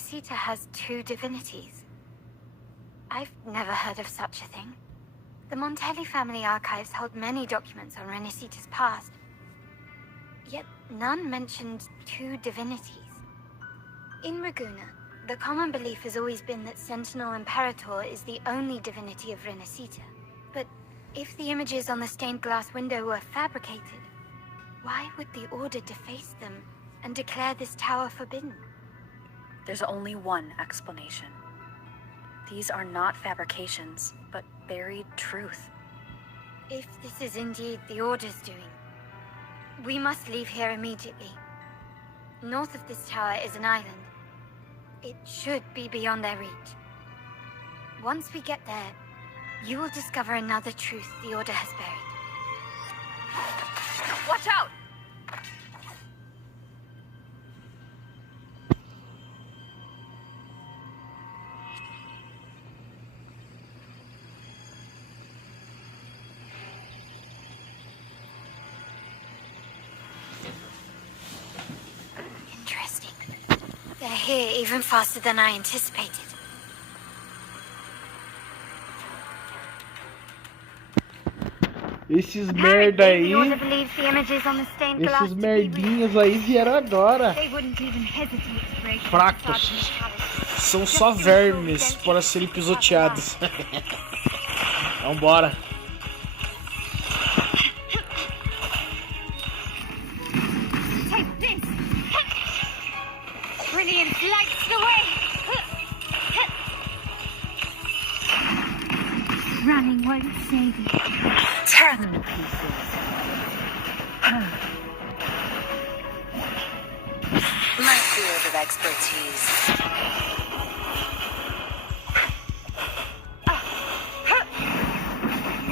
Renacita has two divinities. I've never heard of such a thing. The Montelli family archives hold many documents on Renacita's past, yet none mentioned two divinities. In Ragusa, the common belief has always been that Sentinel Imperator is the only divinity of Renacita. But if the images on the stained glass window were fabricated, why would the Order deface them and declare this tower forbidden? There's only one explanation. These are not fabrications, but buried truth. If this is indeed the Order's doing, we must leave here immediately. North of this tower is an island. It should be beyond their reach. Once we get there, you will discover another truth the Order has buried. Watch out! Interesting. They're here even faster than I anticipated. Esses merda aí, The Order believes the images on the stained glass esses to be merdinhas aí vieram agora. They wouldn't even hesitate to break into Fracos. Sergeant Palace. São só vermes para serem pisoteados. Vambora. Take this! Brilliant lights the way! Running won't save you. Tear them to pieces. My field of expertise.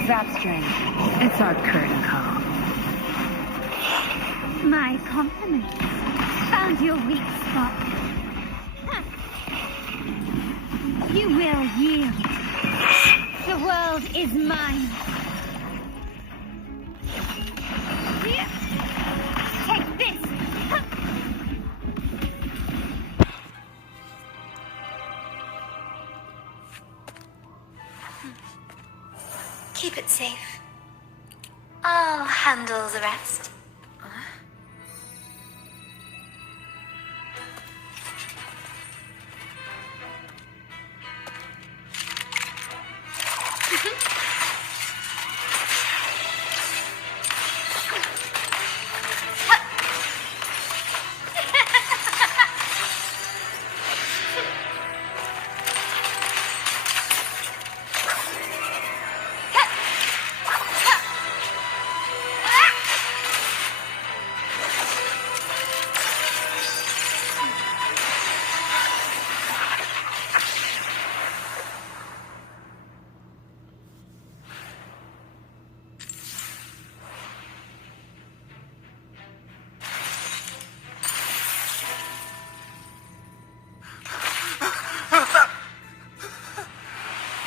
Zapstring. It's our curtain call. My compliments. Found your weak spot. You will yield. The world is mine. Take this. Keep it safe. I'll handle the rest.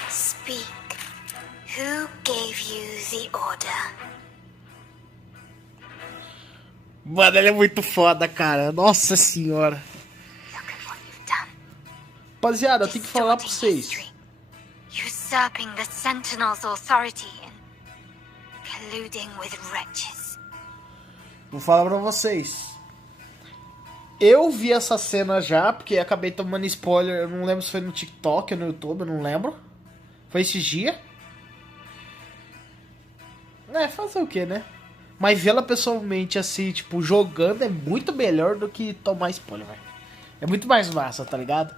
Speak. Who gave you the order? Mano, ele é muito foda, cara. Nossa senhora. Look at what you've done. Rapaziada, eu tenho que falar pra vocês. Usurping the Sentinel's authority and colluding with wretches. Vou falar pra vocês. Eu vi essa cena já, porque acabei tomando spoiler. Eu não lembro se foi no TikTok ou no YouTube, eu não lembro. Foi esses dias. É, fazer o que, né? Mas vê-la pessoalmente assim, tipo, jogando é muito melhor do que tomar spoiler, velho. É muito mais massa, tá ligado?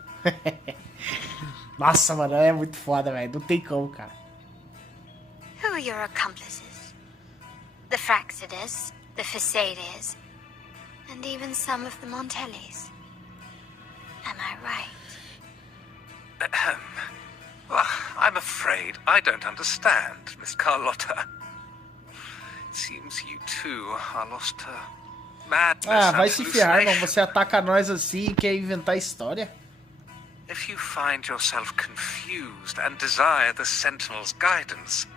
Nossa, mano, é muito foda, velho. Não tem como, cara. Who are your accomplices? The Fraxidus, the Facades, and even some of the Montellis. Am I right? Well, I'm afraid I don't understand, Miss Carlotta. It seems you too are lost to madness Ah, vai and se ferrar, irmão. hallucination. Você ataca nós assim e quer inventar história? If you find yourself confused and desire the Sentinel's guidance,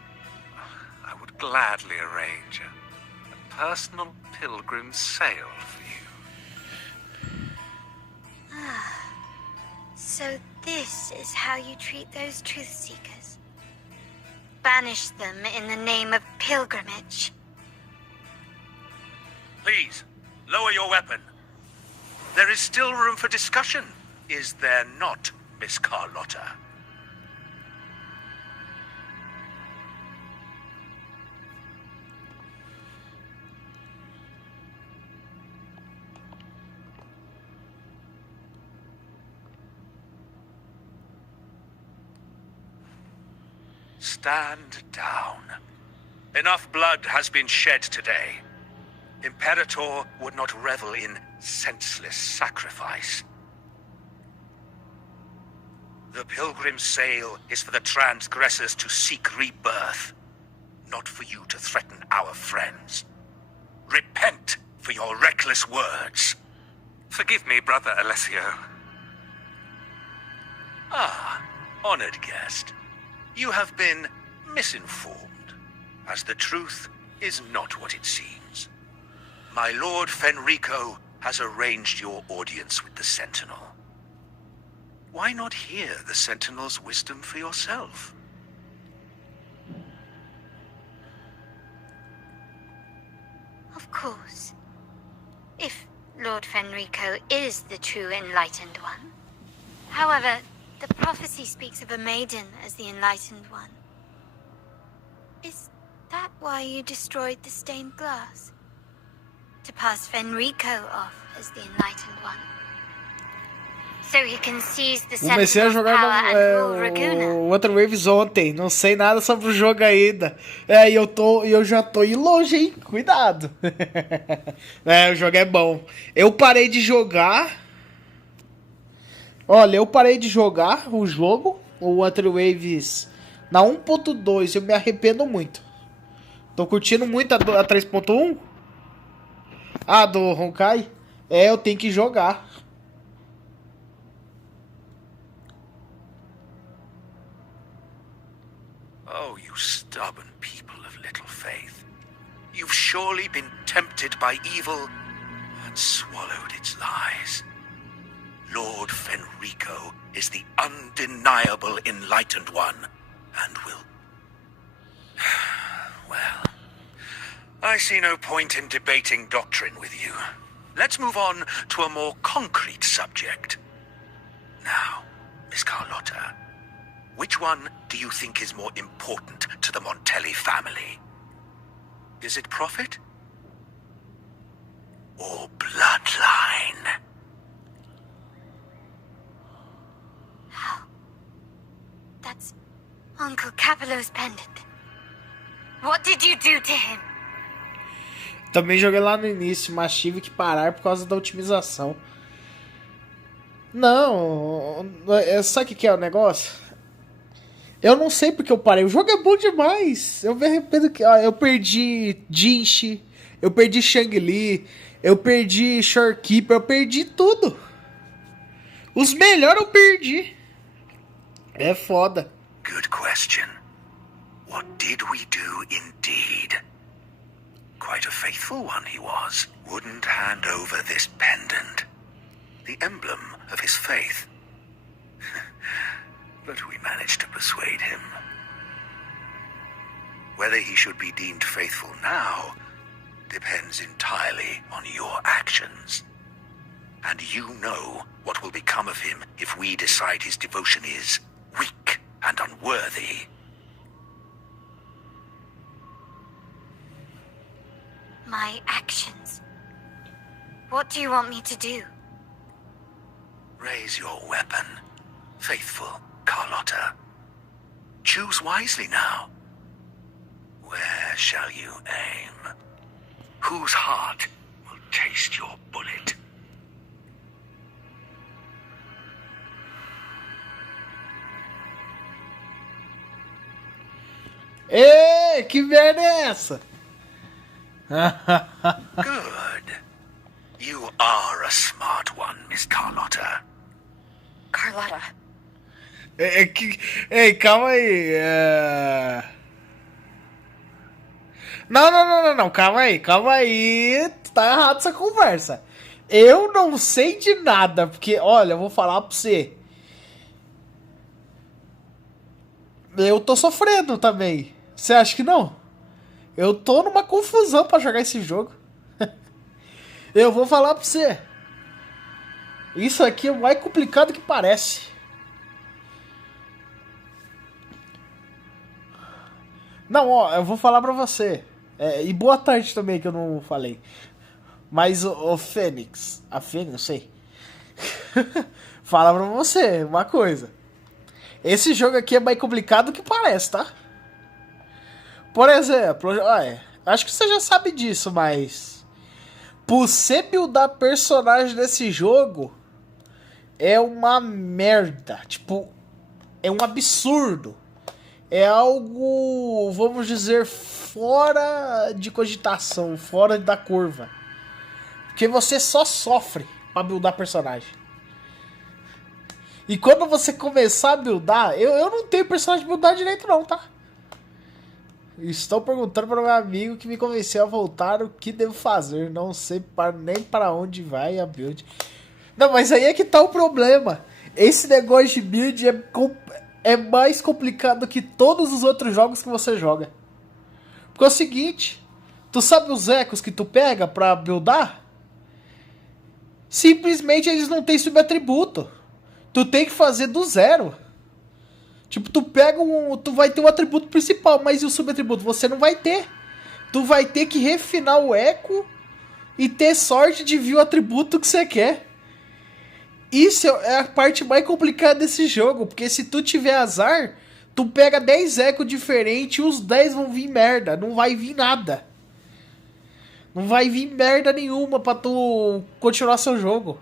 I would gladly arrange a personal pilgrim sail for you. So this is how you treat those truth seekers. Banish them in the name of pilgrimage. Please, lower your weapon. There is still room for discussion, is there not, Miss Carlotta? Stand down. Enough blood has been shed today. Imperator would not revel in senseless sacrifice. The pilgrim's sail is for the transgressors to seek rebirth, not for you to threaten our friends. Repent for your reckless words. Forgive me, Brother Alessio. Ah, honored guest. You have been misinformed, as the truth is not what it seems. My Lord Fenrico has arranged your audience with the Sentinel. Why not hear the Sentinel's wisdom for yourself? Of course. If Lord Fenrico is the true enlightened one. However, the prophecy speaks of a maiden as the enlightened one. Is that why you destroyed the stained glass? To pass Fenrico off as the enlightened one? So he can seize the Comecei a Sentinel's jogar power and rule Raguna? o Wuthering Waves ontem, não sei nada sobre o jogo ainda. É, e eu já tô indo longe, hein? Cuidado. É, o jogo é bom. Eu parei de jogar. Olha, eu parei de jogar o jogo, o Wuthering Waves, na 1.2. Eu me arrependo muito. Tô curtindo muito a 3.1. Ah, do Honkai? É, eu tenho que jogar. Oh, you stubborn people of little faith. You've surely been tempted by evil and swallowed its lies. Lord Fenrico is the undeniable enlightened one, and will... Well, I see no point in debating doctrine with you. Let's move on to a more concrete subject. Now, Miss Carlotta, which one do you think is more important to the Montelli family? Is it profit? Or bloodline? That's Uncle Capello's pendant. What did you do to him? Também joguei lá no início, mas tive que parar por causa da otimização. Não, sabe o que é o negócio? Eu não sei porque eu parei. O jogo é bom demais. Eu me arrependo que eu perdi Jinx, eu perdi Shang-Li, eu perdi Shorekeeper, eu perdi tudo. Os melhores eu perdi. É foda. Good question. What did we do indeed? Quite a faithful one he was. Wouldn't hand over this pendant. The emblem of his faith. But we managed to persuade him. Whether he should be deemed faithful now depends entirely on your actions. And you know what will become of him if we decide his devotion is weak and unworthy. My actions. What do you want me to do? Raise your weapon, faithful Carlotta. Choose wisely now. Where shall you aim? Whose heart will taste your bullet? Ei, que merda é essa? Good. You are a smart one, Miss Carlotta. Carlotta. Ei, calma aí. Não, calma aí. Tá errado essa conversa. Eu não sei de nada, porque, olha, eu vou falar pra você. eu tô sofrendo também. Você acha que não? Eu tô numa confusão pra jogar esse jogo. Eu vou falar pra você. Isso aqui é mais complicado que parece. Não, ó, eu vou falar pra você. E boa tarde também, que eu não falei. Mas o Fênix... A Fênix, não sei. Fala pra você uma coisa. Esse jogo aqui é mais complicado que parece, tá? Por exemplo, olha, acho que você já sabe disso, mas... Pra você buildar personagem nesse jogo... É uma merda. Tipo, é um absurdo. É algo, vamos dizer, fora de cogitação, fora da curva. Porque você só sofre pra buildar personagem. E quando você começar a buildar, eu não tenho personagem buildar direito não, tá? Estou perguntando para o meu amigo que me convenceu a voltar o que devo fazer. Não sei nem para onde vai a build. Não, mas aí é que tá o problema. Esse negócio de build é mais complicado que todos os outros jogos que você joga. Porque é o seguinte, tu sabe os ecos que tu pega pra buildar? Simplesmente eles não têm subatributo. Tu tem que fazer do zero. Tipo, tu vai ter o atributo principal, mas e o subatributo? Você não vai ter. Tu vai ter que refinar o eco e ter sorte de ver o atributo que você quer. Isso é a parte mais complicada desse jogo, porque se tu tiver azar, tu pega 10 ecos diferentes e os 10 vão vir merda, não vai vir nada. Não vai vir merda nenhuma pra tu continuar seu jogo.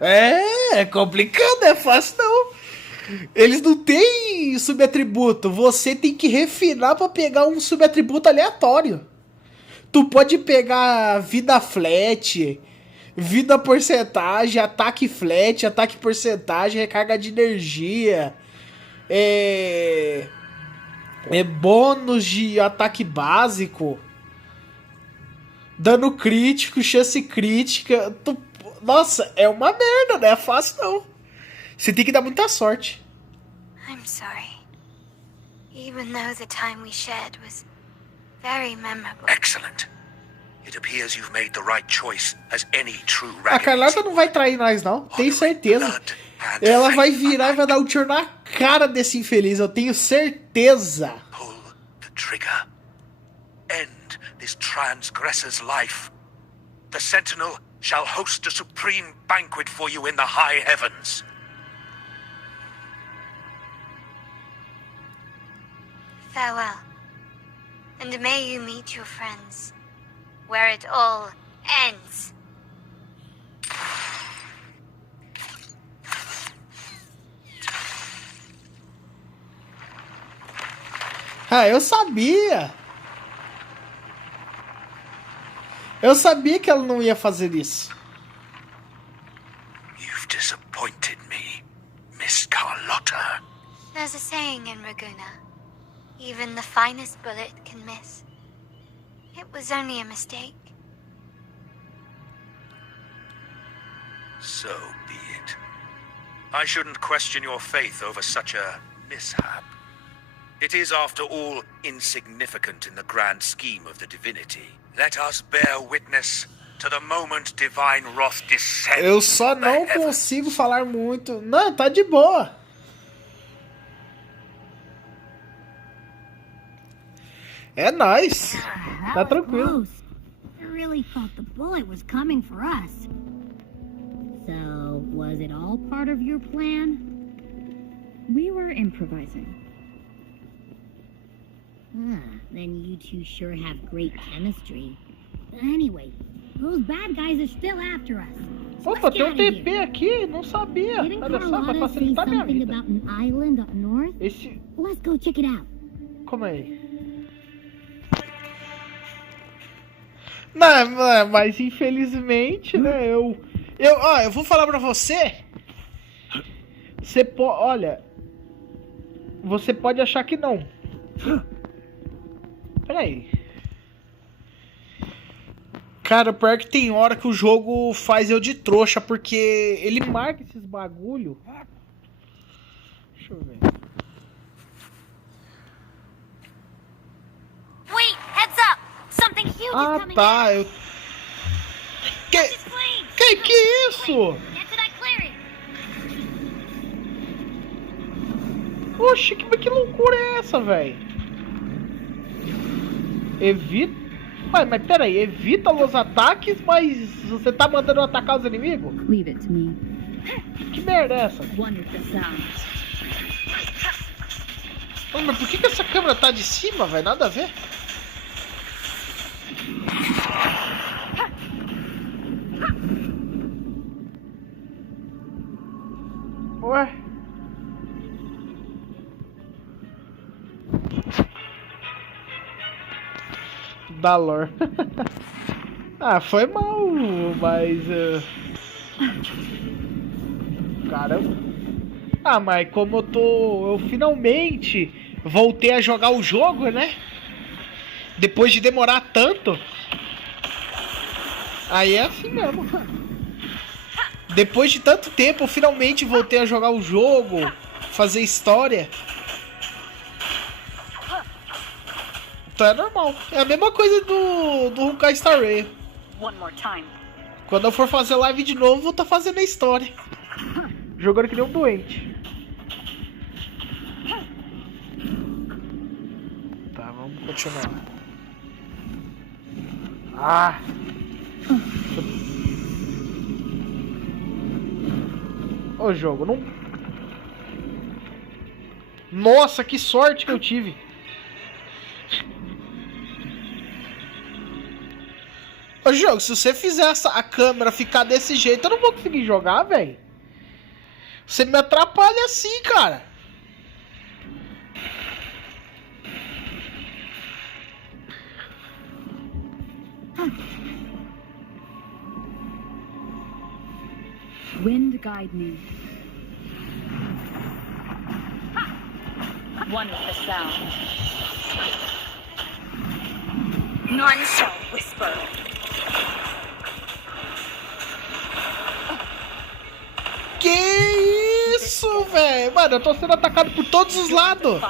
É complicado, é fácil não. Eles não têm subatributo, você tem que refinar pra pegar um subatributo aleatório. Tu pode pegar vida flat... Vida porcentagem, ataque flat, ataque porcentagem, recarga de energia, bônus de ataque básico, dano crítico, chance crítica. Nossa, é uma merda, não é fácil não. Você tem que dar muita sorte. I'm sorry. Even though the time we shared was very memorable. Excellent. It appears you've made the right choice, as any true A Carlota não vai trair nós, não. Tenho certeza. Ela vai virar e vai dar um tiro na cara desse infeliz. Eu tenho certeza. Pull the trigger. End this transgressor's life. The Sentinel shall host a supreme banquet for you in the high heavens. Farewell. And may you meet your friends. Where it all ends. Ah, eu sabia. Eu sabia que ela não ia fazer isso. You've disappointed me, Miss Carlotta. There's a saying in Raguna. Even the finest bullet can miss. It was only a mistake. So be it. I shouldn't question your faith over such a mishap. It is, after all, insignificant in the grand scheme of the divinity. Let us bear witness to the moment divine wrath descends. Eu só não consigo falar muito. Não, tá de boa. É nóis. Tá tranquilo. I really thought the bullet was coming for us. So, was it all part of your plan? We were improvising. Then you two sure have great chemistry. Anyway, those bad guys are still after us. Opa, tem um TP aqui, não sabia. Olha só, vai facilitar minha vida. About an island up north? Let's go check it out. Como é? Não, mas infelizmente, né, eu vou falar pra você. Olha, você pode achar que não. Peraí. Cara, pior que tem hora que o jogo faz eu de trouxa, porque ele marca esses bagulho. Deixa eu ver. Ah, tá. Eu... Que é isso? Oxi, que loucura é essa, velho? Evita... Ué, mas peraí, evita os ataques, mas você tá mandando atacar os inimigos? Leave it to me. Que merda é essa? Wonderful sound. Oh, mas por que essa câmera tá de cima, velho? Nada a ver. Ué? Da lore. Ah, foi mal, mas... Caramba. Ah, mas como eu finalmente voltei a jogar o jogo, né? Depois de demorar tanto. Aí é assim mesmo. Depois de tanto tempo, eu finalmente voltei a jogar o jogo, fazer história. Então é normal. É a mesma coisa do Honkai Star Rail. Quando eu for fazer live de novo, vou estar fazendo a história. Jogando que nem um doente. Tá, vamos continuar. Ah! Ô jogo, não... Nossa, que sorte que eu tive. Ô jogo, se você fizer a câmera ficar desse jeito, eu não vou conseguir jogar, velho. Você me atrapalha assim, cara. Wind guide me. Wonderful sound. None shall whisper. Que isso, velho? Mano, eu tô sendo atacado por todos os lados.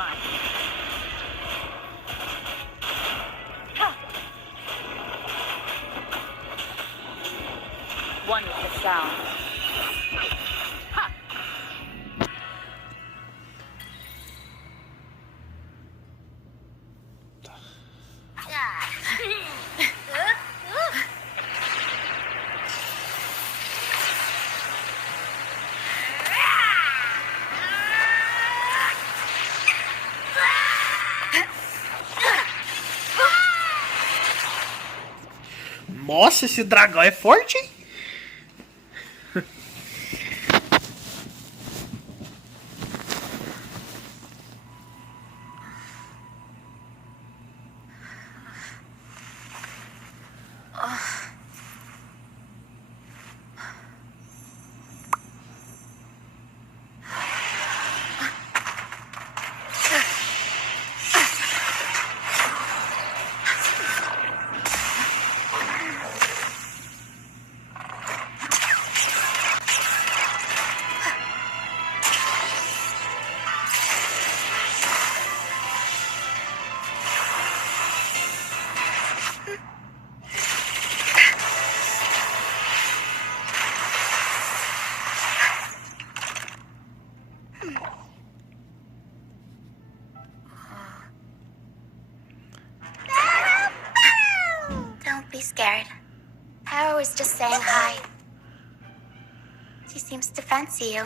Wonderful sound. Nossa, esse dragão é forte, hein? Don't be scared. Arrow is just saying hi. She seems to fancy you.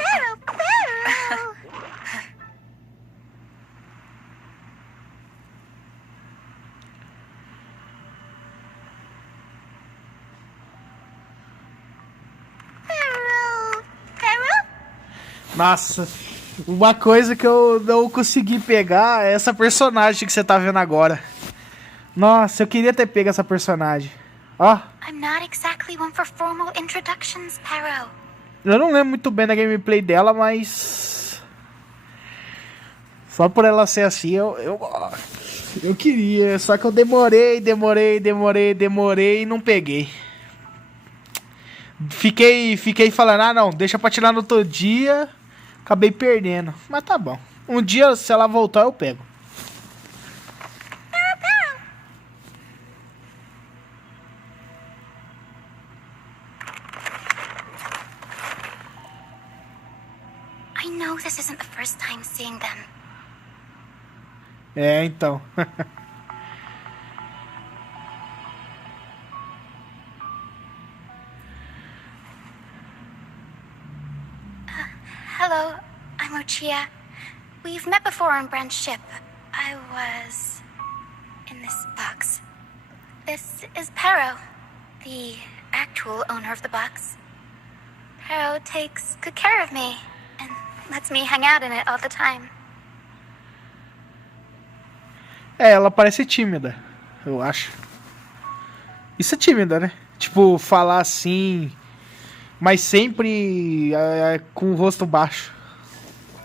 Nossa, uma coisa que eu não consegui pegar é essa personagem que você tá vendo agora. Nossa, eu queria ter pego essa personagem. Ó. I'm not exactly one for formal introductions, Paro. Eu não lembro muito bem da gameplay dela, mas... Só por ela ser assim, eu queria. Só que eu demorei e não peguei. Fiquei falando, ah não, deixa pra tirar no outro dia. Acabei perdendo, mas tá bom. Um dia, se ela voltar, eu pego. know this isn't the first time seeing them. É, então. Hello, I'm Ochia. We've met before on Brand's ship. I was in this box. This is Pero, the actual owner of the box. Pero takes good care of me and lets me hang out in it all the time. É, ela parece tímida, eu acho. Isso é tímida, né? Tipo, falar assim, mas sempre com o rosto baixo.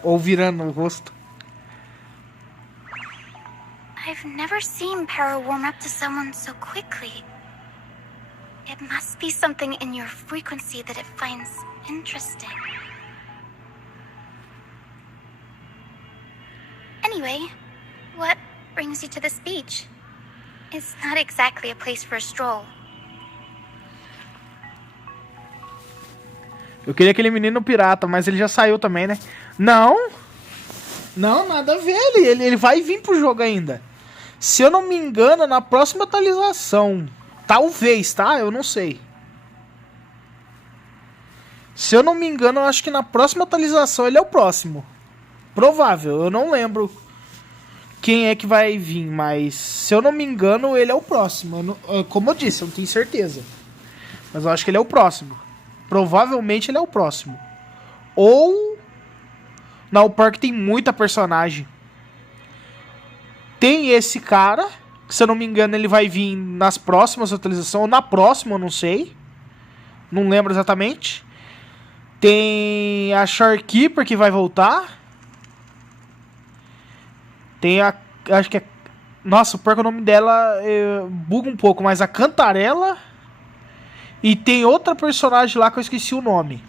Ou virando o rosto. I've never seen Pero warm up to someone so quickly. It must be something in your frequency that it finds interesting. Anyway, what brings you to this beach? It's not exactly a place for a stroll. Eu queria aquele menino pirata, mas ele já saiu também, né? Não, nada a ver. Ele vai vir pro jogo ainda. Se eu não me engano, na próxima atualização. Talvez, tá? Eu não sei. Se eu não me engano, eu acho que na próxima atualização ele é o próximo. Provável, eu não lembro quem é que vai vir, mas se eu não me engano, ele é o próximo. Como eu disse, eu não tenho certeza. Mas eu acho que ele é o próximo. Provavelmente ele é o próximo. Ou... Não, o parque tem muita personagem. Tem esse cara, que se eu não me engano ele vai vir nas próximas atualizações, ou na próxima, eu não sei. Não lembro exatamente. Tem a Shorekeeper que vai voltar. Tem a... Acho que é... Nossa, o pior que o nome dela buga um pouco, mas a Cantarela. E tem outra personagem lá que eu esqueci o nome.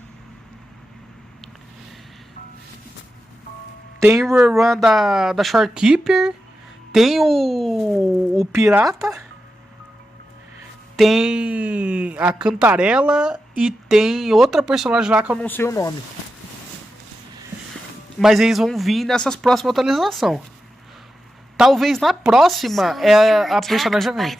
Tem o rerun da Shorekeeper. Tem o Pirata. Tem a Cantarela. E tem outra personagem lá que eu não sei o nome. Mas eles vão vir nessas próximas atualizações. Talvez na próxima a personagem vem.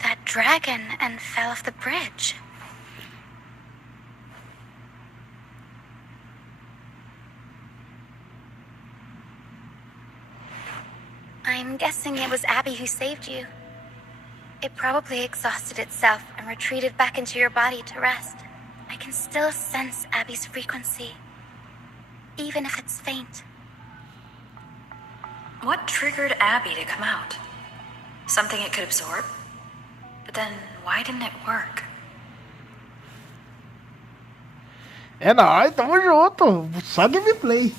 I'm guessing it was Abby who saved you. It probably exhausted itself and retreated back into your body to rest. I can still sense Abby's frequency, even if it's faint. What triggered Abby to come out? Something it could absorb? But then, why didn't it work? É nóis, tamo junto. Só gameplay.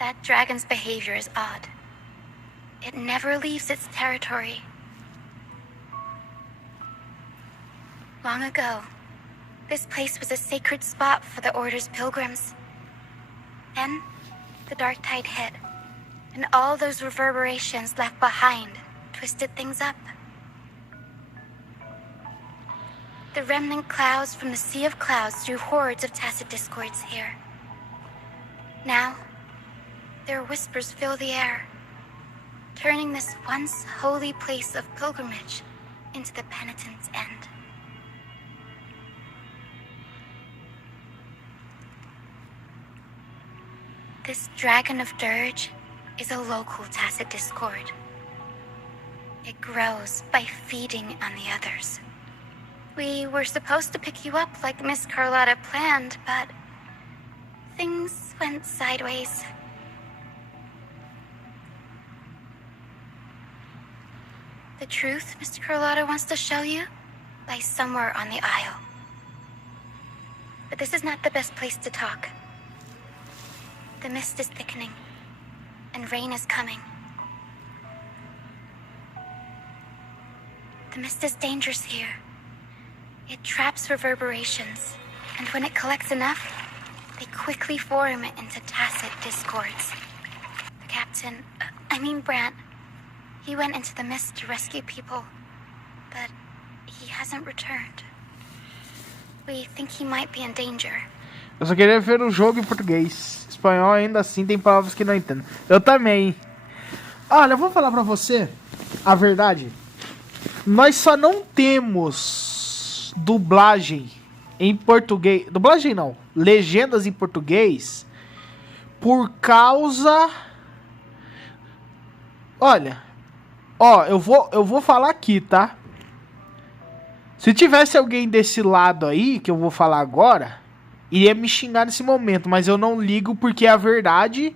That dragon's behavior is odd. It never leaves its territory. Long ago, this place was a sacred spot for the Order's pilgrims. Then, the dark tide hit, and all those reverberations left behind twisted things up. The remnant clouds from the Sea of Clouds drew hordes of tacit discords here. Now, their whispers fill the air, turning this once holy place of pilgrimage into the penitent's end. This Dragon of Dirge is a local tacit discord. It grows by feeding on the others. We were supposed to pick you up like Miss Carlotta planned, but things went sideways. The truth Mr. Carlotta wants to show you lies somewhere on the aisle. But this is not the best place to talk. The mist is thickening, and rain is coming. The mist is dangerous here. It traps reverberations, and when it collects enough, they quickly form into tacit discords. The captain, Brant, he went into the mist to rescue people, but he hasn't returned. We think he might be in danger. Eu só queria ver o jogo em português. Espanhol ainda assim tem palavras que não entendo. Eu também. Olha, eu vou falar pra você a verdade. Nós só não temos dublagem em português. Dublagem não. Legendas em português. Por causa... Olha. Ó, eu vou falar aqui, tá? Se tivesse alguém desse lado aí, que eu vou falar agora, iria me xingar nesse momento. Mas eu não ligo porque é a verdade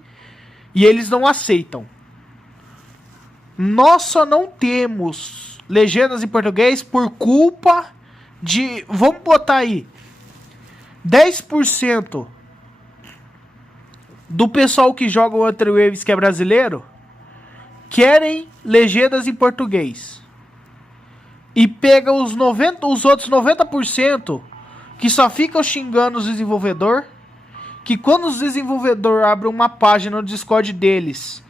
e eles não aceitam. Nós só não temos legendas em português por culpa de... Vamos botar aí. 10% do pessoal que joga o Wuthering Waves, que é brasileiro, querem legendas em português. E pega os outros 90% que só ficam xingando os desenvolvedores. Que quando os desenvolvedores abrem uma página no Discord deles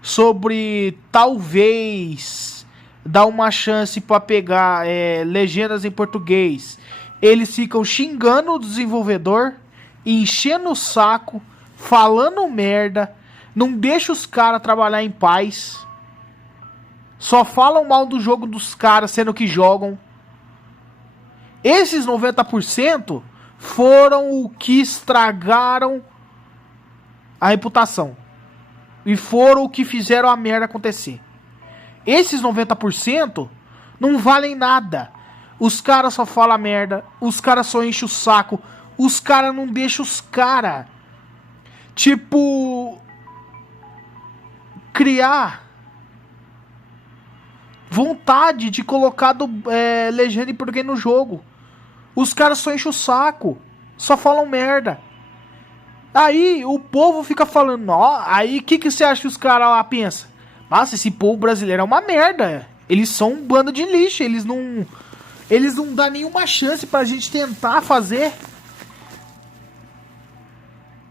sobre talvez dar uma chance para pegar legendas em português, eles ficam xingando o desenvolvedor, enchendo o saco, falando merda, não deixa os caras trabalhar em paz. Só falam mal do jogo dos caras, sendo que jogam. Esses 90% foram o que estragaram a reputação. E foram o que fizeram a merda acontecer. Esses 90% não valem nada. Os caras só falam merda. Os caras só enchem o saco. Os caras não deixam os caras... Tipo... Criar... vontade de colocar legenda em português no jogo. Os caras só enchem o saco. Só falam merda. Aí o povo fica falando, ó, aí o que você acha que os caras lá pensam? Nossa, esse povo brasileiro é uma merda. Eles são um bando de lixo. Eles não dão nenhuma chance pra gente tentar fazer.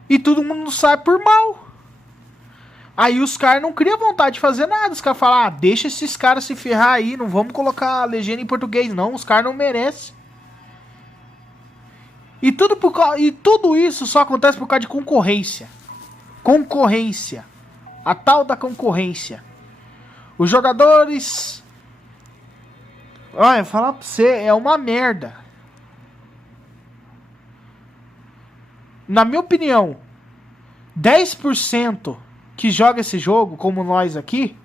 E todo mundo sai por mal. Aí os caras não criam vontade de fazer nada. Os caras falam, deixa esses caras se ferrar aí. Não vamos colocar a legenda em português, não. Os caras não merecem. E tudo isso só acontece por causa de concorrência. Concorrência. A tal da concorrência. Os jogadores... Olha, falar pra você, é uma merda. Na minha opinião, 10% que joga esse jogo, como nós aqui,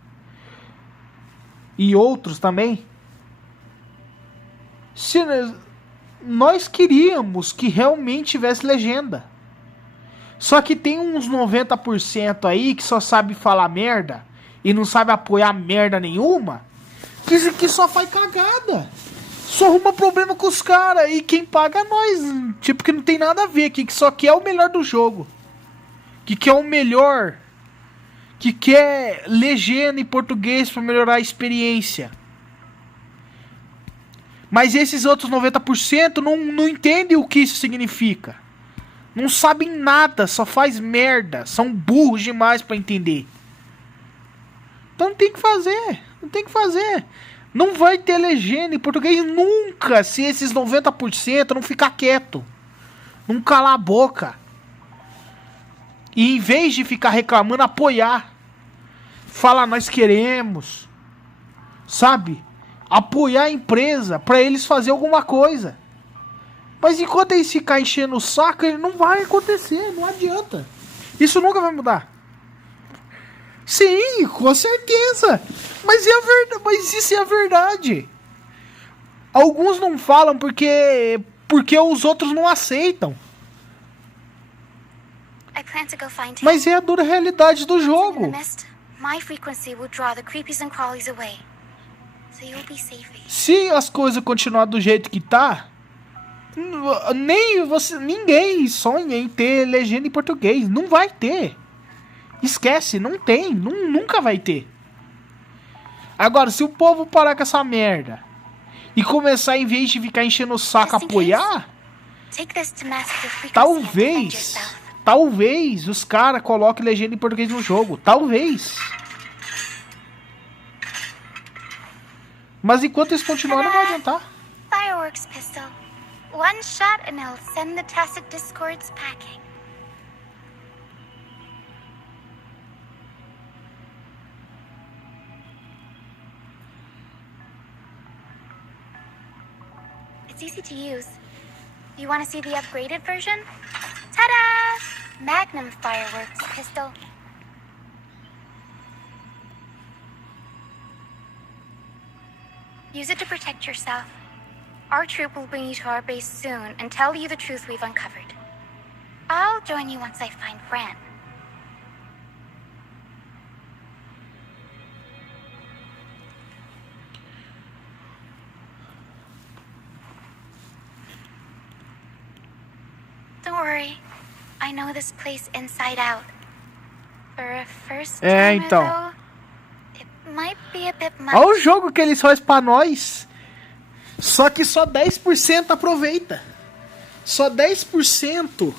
e outros também, se nós queríamos que realmente tivesse legenda. Só que tem uns 90% aí que só sabe falar merda e não sabe apoiar merda nenhuma, que só faz cagada. Só arruma problema com os caras e quem paga é nós. Tipo, que não tem nada a ver, que só quer o melhor do jogo. Que quer o melhor. Que quer legenda em português para melhorar a experiência. Mas esses outros 90% não entendem o que isso significa. Não sabem nada, só faz merda. São burros demais para entender. Então não tem que fazer. Não tem que fazer. Não vai ter legenda em português nunca se esses 90% não ficar quieto. Não calar a boca. E em vez de ficar reclamando, apoiar. Falar, nós queremos. Sabe? Apoiar a empresa para eles fazer alguma coisa. Mas enquanto eles ficarem enchendo o saco, ele não vai acontecer. Não adianta. Isso nunca vai mudar. Sim, com certeza. Mas isso é a verdade. Alguns não falam porque os outros não aceitam. Mas é a dura realidade do jogo. Se as coisas continuar do jeito que tá, ninguém sonha em ter legenda em português. Não vai ter. Esquece, não tem, nunca vai ter. Agora, se o povo parar com essa merda e começar, em vez de ficar enchendo o saco, apoiar, talvez os caras coloquem legenda em português no jogo. Talvez. Mas enquanto eles continuarem, não vai adiantar. One shot and it'll send the tacit discords packing. It's easy to use. You want to see the upgraded version? Ta-da! Magnum fireworks pistol. Use it to protect yourself. Our troop will bring you to our base soon and tell you the truth we've uncovered. I'll join you once I find Fran. Don't worry. I know this place inside out. For a first timer, então. though, it might be a bit much. Olha o jogo que eles fazem pra nós. Só que só 10% aproveita. Só 10%.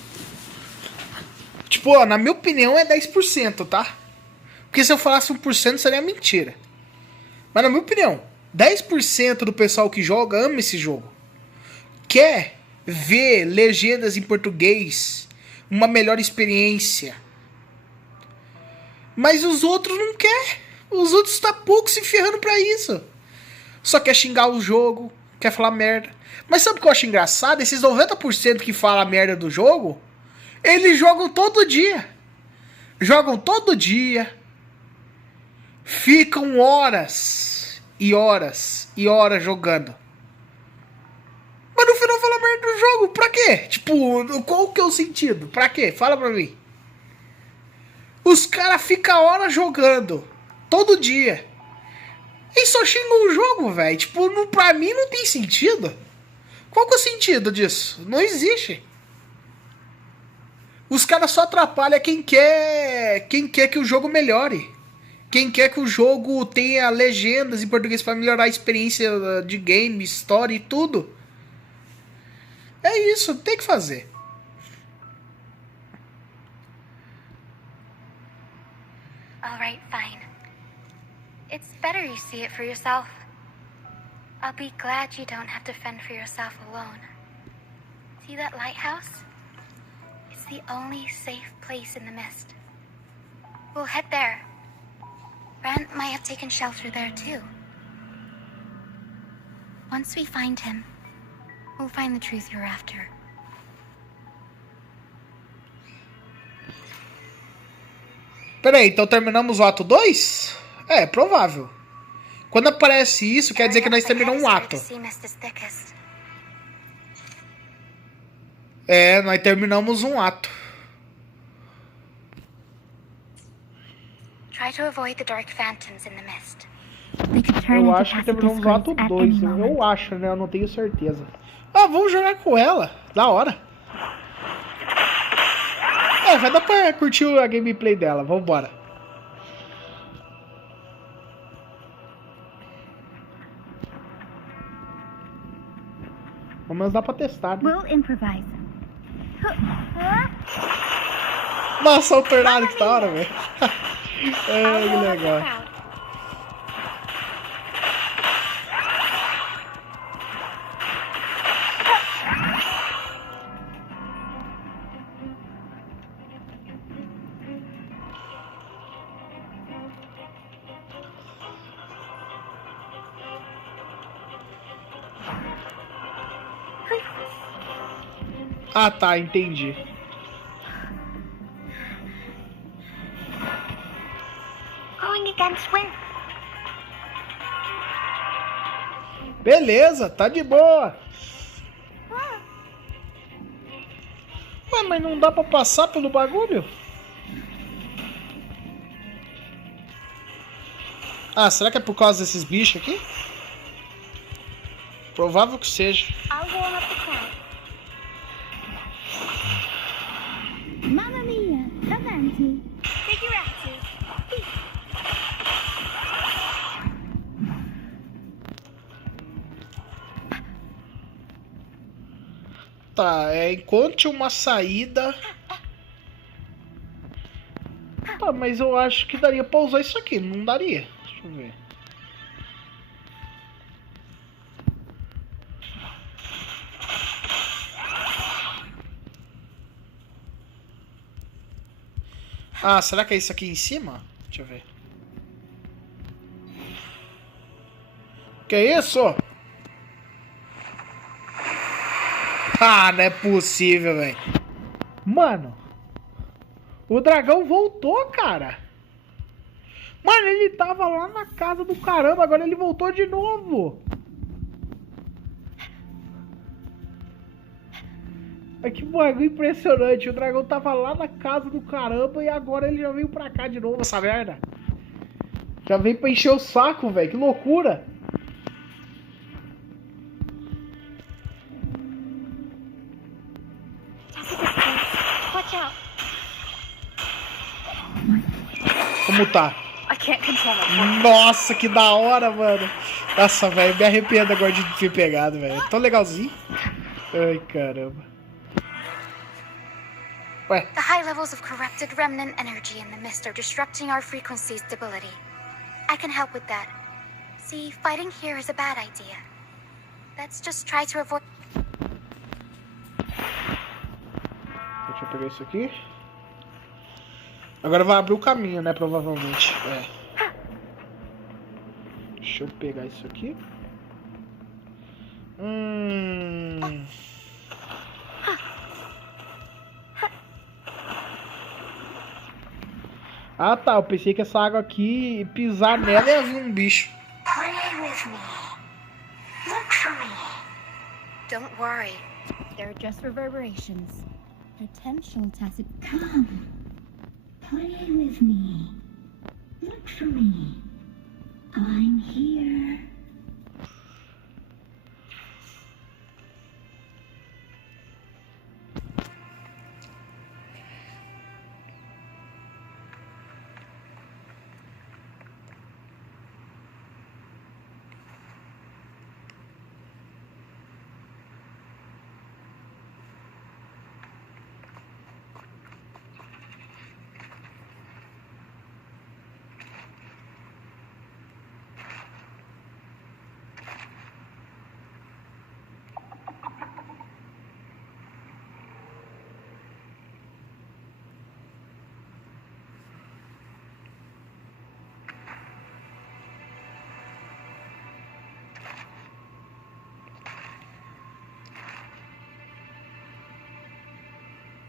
Tipo, ó, na minha opinião é 10%, tá? Porque se eu falasse 1% seria mentira. Mas na minha opinião, 10% do pessoal que joga ama esse jogo. Quer ver legendas em português, uma melhor experiência. Mas os outros não quer. Os outros tá pouco se ferrando pra isso. Só quer xingar o jogo, quer falar merda. Mas sabe o que eu acho engraçado? Esses 90% que falam merda do jogo, eles jogam todo dia. Jogam todo dia. Ficam horas e horas e horas jogando. Mas no final fala merda do jogo. Pra quê? Tipo, qual que é o sentido? Pra quê? Fala pra mim. Os caras ficam horas jogando. Todo dia. E só xingam o jogo, velho. Tipo, pra mim não tem sentido. Qual que é o sentido disso? Não existe. Os caras só atrapalham quem quer que o jogo melhore. Quem quer que o jogo tenha legendas em português pra melhorar a experiência de game, história e tudo. É isso, tem que fazer. Alright, fine. It's better you see it for yourself. I'll be glad you don't have to fend for yourself alone. See that lighthouse? It's the only safe place in the mist. We'll head there. Brant might have taken shelter there too. Once we find him, we'll find the truth you're after. Peraí, então terminamos o ato 2? É, provável. Quando aparece isso, quer dizer que nós terminamos um ato. É, nós terminamos um ato. Try to avoid the dark phantoms in the mist. Eu acho que terminamos o ato 2. Eu acho, né? Eu não tenho certeza. Ah, vamos jogar com ela. Da hora. É, vai dar pra curtir a gameplay dela. Vambora. Pelo menos dá pra testar, né? We'll improvise. Nossa, o tornado que da hora, velho. É, que legal. Ah, tá, entendi. Going against wind. Beleza, tá de boa. Ué, mas não dá pra passar pelo bagulho? Ah, será que é por causa desses bichos aqui? Provável que seja. I'll warm up the crowd. Mamma mia, avanti. Figurati. Tá, encontre uma saída. Tá, mas eu acho que daria pra usar isso aqui, não daria? Deixa eu ver. Ah, será que é isso aqui em cima? Deixa eu ver. Que isso? Ah, não é possível, velho. Mano, o dragão voltou, cara. Mano, ele tava lá na casa do caramba, agora ele voltou de novo. Que bagulho impressionante. O dragão tava lá na casa do caramba e agora ele já veio pra cá de novo, essa merda. Já veio pra encher o saco, velho. Que loucura. Watch out. Como tá? I can't control my Nossa, que da hora, mano. Nossa, velho, me arrependo agora de ter pegado, velho. Tão legalzinho. Ai, caramba. Ué. The high levels of corrupted remnant energy in the mist are disrupting our frequency stability. I can help with that. See, fighting here is a bad idea. Let's just try to avoid... Deixa eu pegar isso aqui. Agora vai abrir o caminho, né? Provavelmente. É. Deixa eu pegar isso aqui. Ah, tá. Eu pensei que essa água aqui, pisar nela ia vir um bicho. Play with me. Look for me. Don't worry. They're just reverberations. Potential tacit... Come. Play with me. Look for me. I'm here.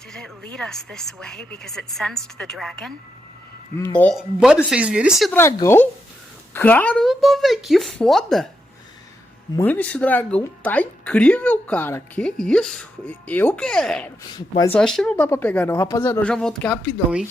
Did it lead us this way because it sensed the dragon? No... Mano, vocês viram esse dragão? Caramba, velho, que foda. Mano, esse dragão tá incrível, cara. Que isso? Eu quero. Mas eu acho que não dá pra pegar, não. Rapaziada, eu já volto aqui rapidão, hein.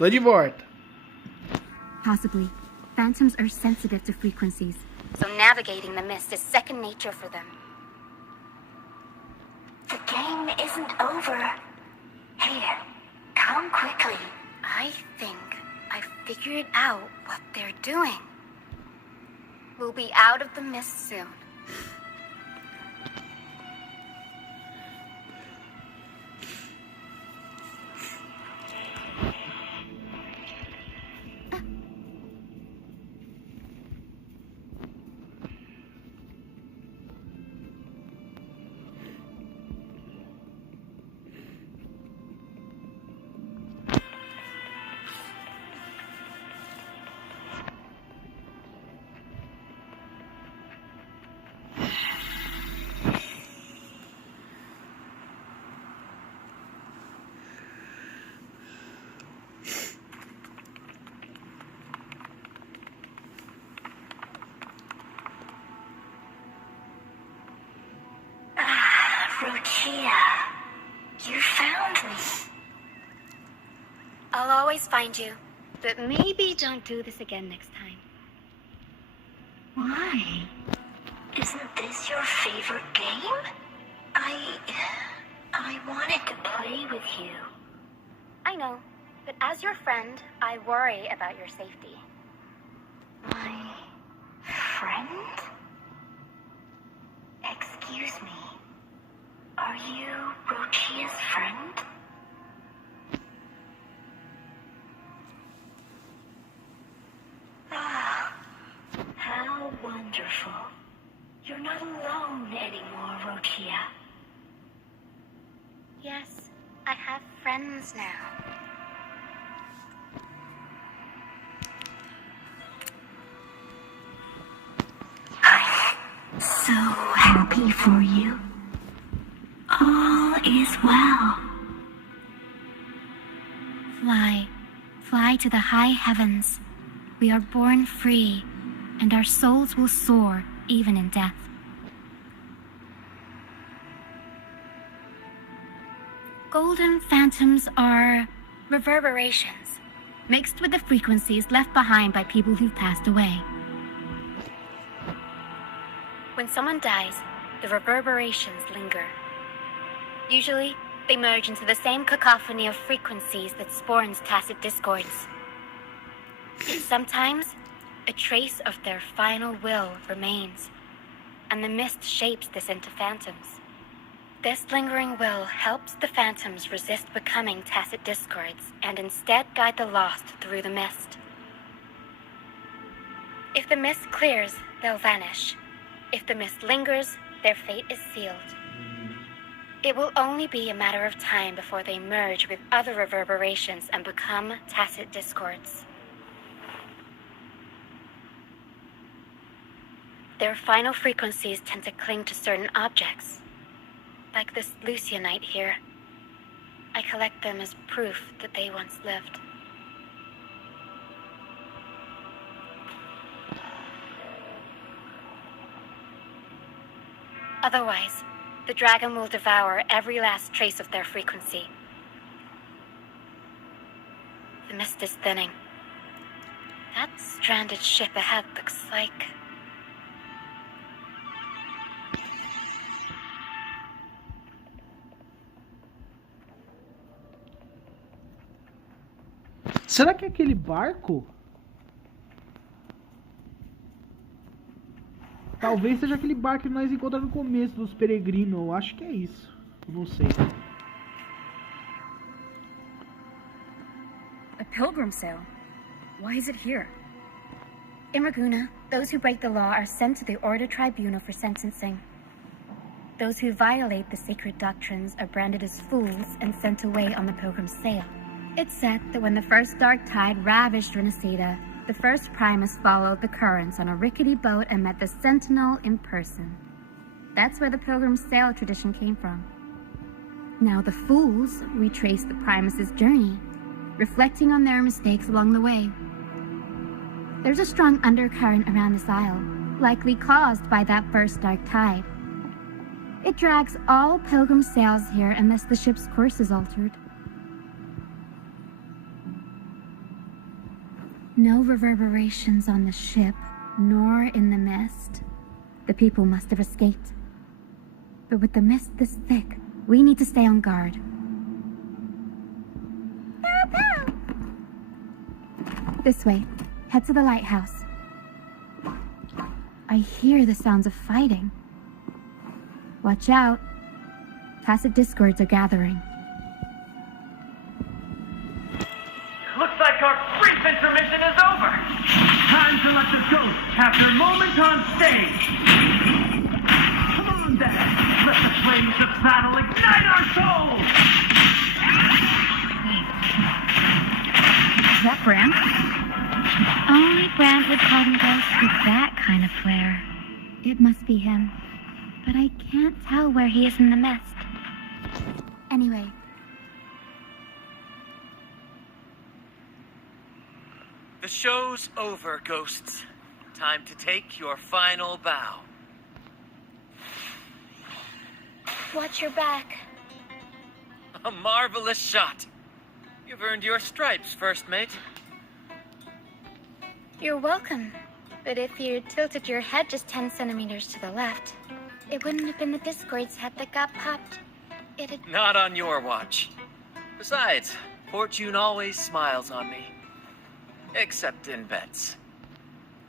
Tô de volta. Possibly. Phantoms are sensitive to frequencies, so navigating the mist is second nature for them. The game isn't over. Here, come quickly. I think I figured out what they're doing. We'll be out of the mist soon. Rokia, you found me. I'll always find you, but maybe don't do this again next time. Why? Isn't this your favorite game? I wanted to play with you. I know, but as your friend, I worry about your safety. My friend? Excuse me. Are you Rochia's friend? Ah, how wonderful. You're not alone anymore, Rochia. Yes, I have friends now. I'm so happy for you. All is well. Fly, fly to the high heavens. We are born free, and our souls will soar even in death. Golden phantoms are reverberations, mixed with the frequencies left behind by people who've passed away. When someone dies, the reverberations linger. Usually, they merge into the same cacophony of frequencies that spawns tacit discords. But sometimes, a trace of their final will remains, and the mist shapes this into phantoms. This lingering will helps the phantoms resist becoming tacit discords and instead guide the lost through the mist. If the mist clears, they'll vanish. If the mist lingers, their fate is sealed. It will only be a matter of time before they merge with other reverberations and become tacit discords. Their final frequencies tend to cling to certain objects. Like this Lucianite here. I collect them as proof that they once lived. Otherwise, the dragon will devour every last trace of their frequency. The mist is thinning. That stranded ship ahead looks like... Será que é aquele barco? Talvez seja aquele barco que nós encontramos no começo dos peregrinos. Eu acho que é isso. Eu não sei. A pilgrim sail? Why is it here? In Raguna, those who break the law are sent to the Order Tribunal for sentencing. Those who violate the sacred doctrines are branded as fools and sent away on the pilgrim's sail. It's said that when the first dark tide ravished Renacida, the first Primus followed the currents on a rickety boat and met the Sentinel in person. That's where the pilgrim's sail tradition came from. Now the fools retrace the Primus's journey, reflecting on their mistakes along the way. There's a strong undercurrent around this isle, likely caused by that first dark tide. It drags all pilgrim sails here unless the ship's course is altered. No reverberations on the ship, nor in the mist. The people must have escaped. But with the mist this thick, we need to stay on guard. This way. Head to the lighthouse. I hear the sounds of fighting. Watch out. Tacit discords are gathering. Looks like our brief intermission is over. Time to let the ghosts have their moment on stage. Come on then. Let the flames of battle ignite our souls. Is that Brant? Only Brant would call them ghosts with that kind of flair. It must be him. But I can't tell where he is in the mist. Anyway. The show's over, ghosts. Time to take your final bow. Watch your back. A marvelous shot. You've earned your stripes, first mate. You're welcome. But if you tilted your head just 10 centimeters to the left, it wouldn't have been the Discord's head that got popped. It'd... Not on your watch. Besides, fortune always smiles on me. Except in bets.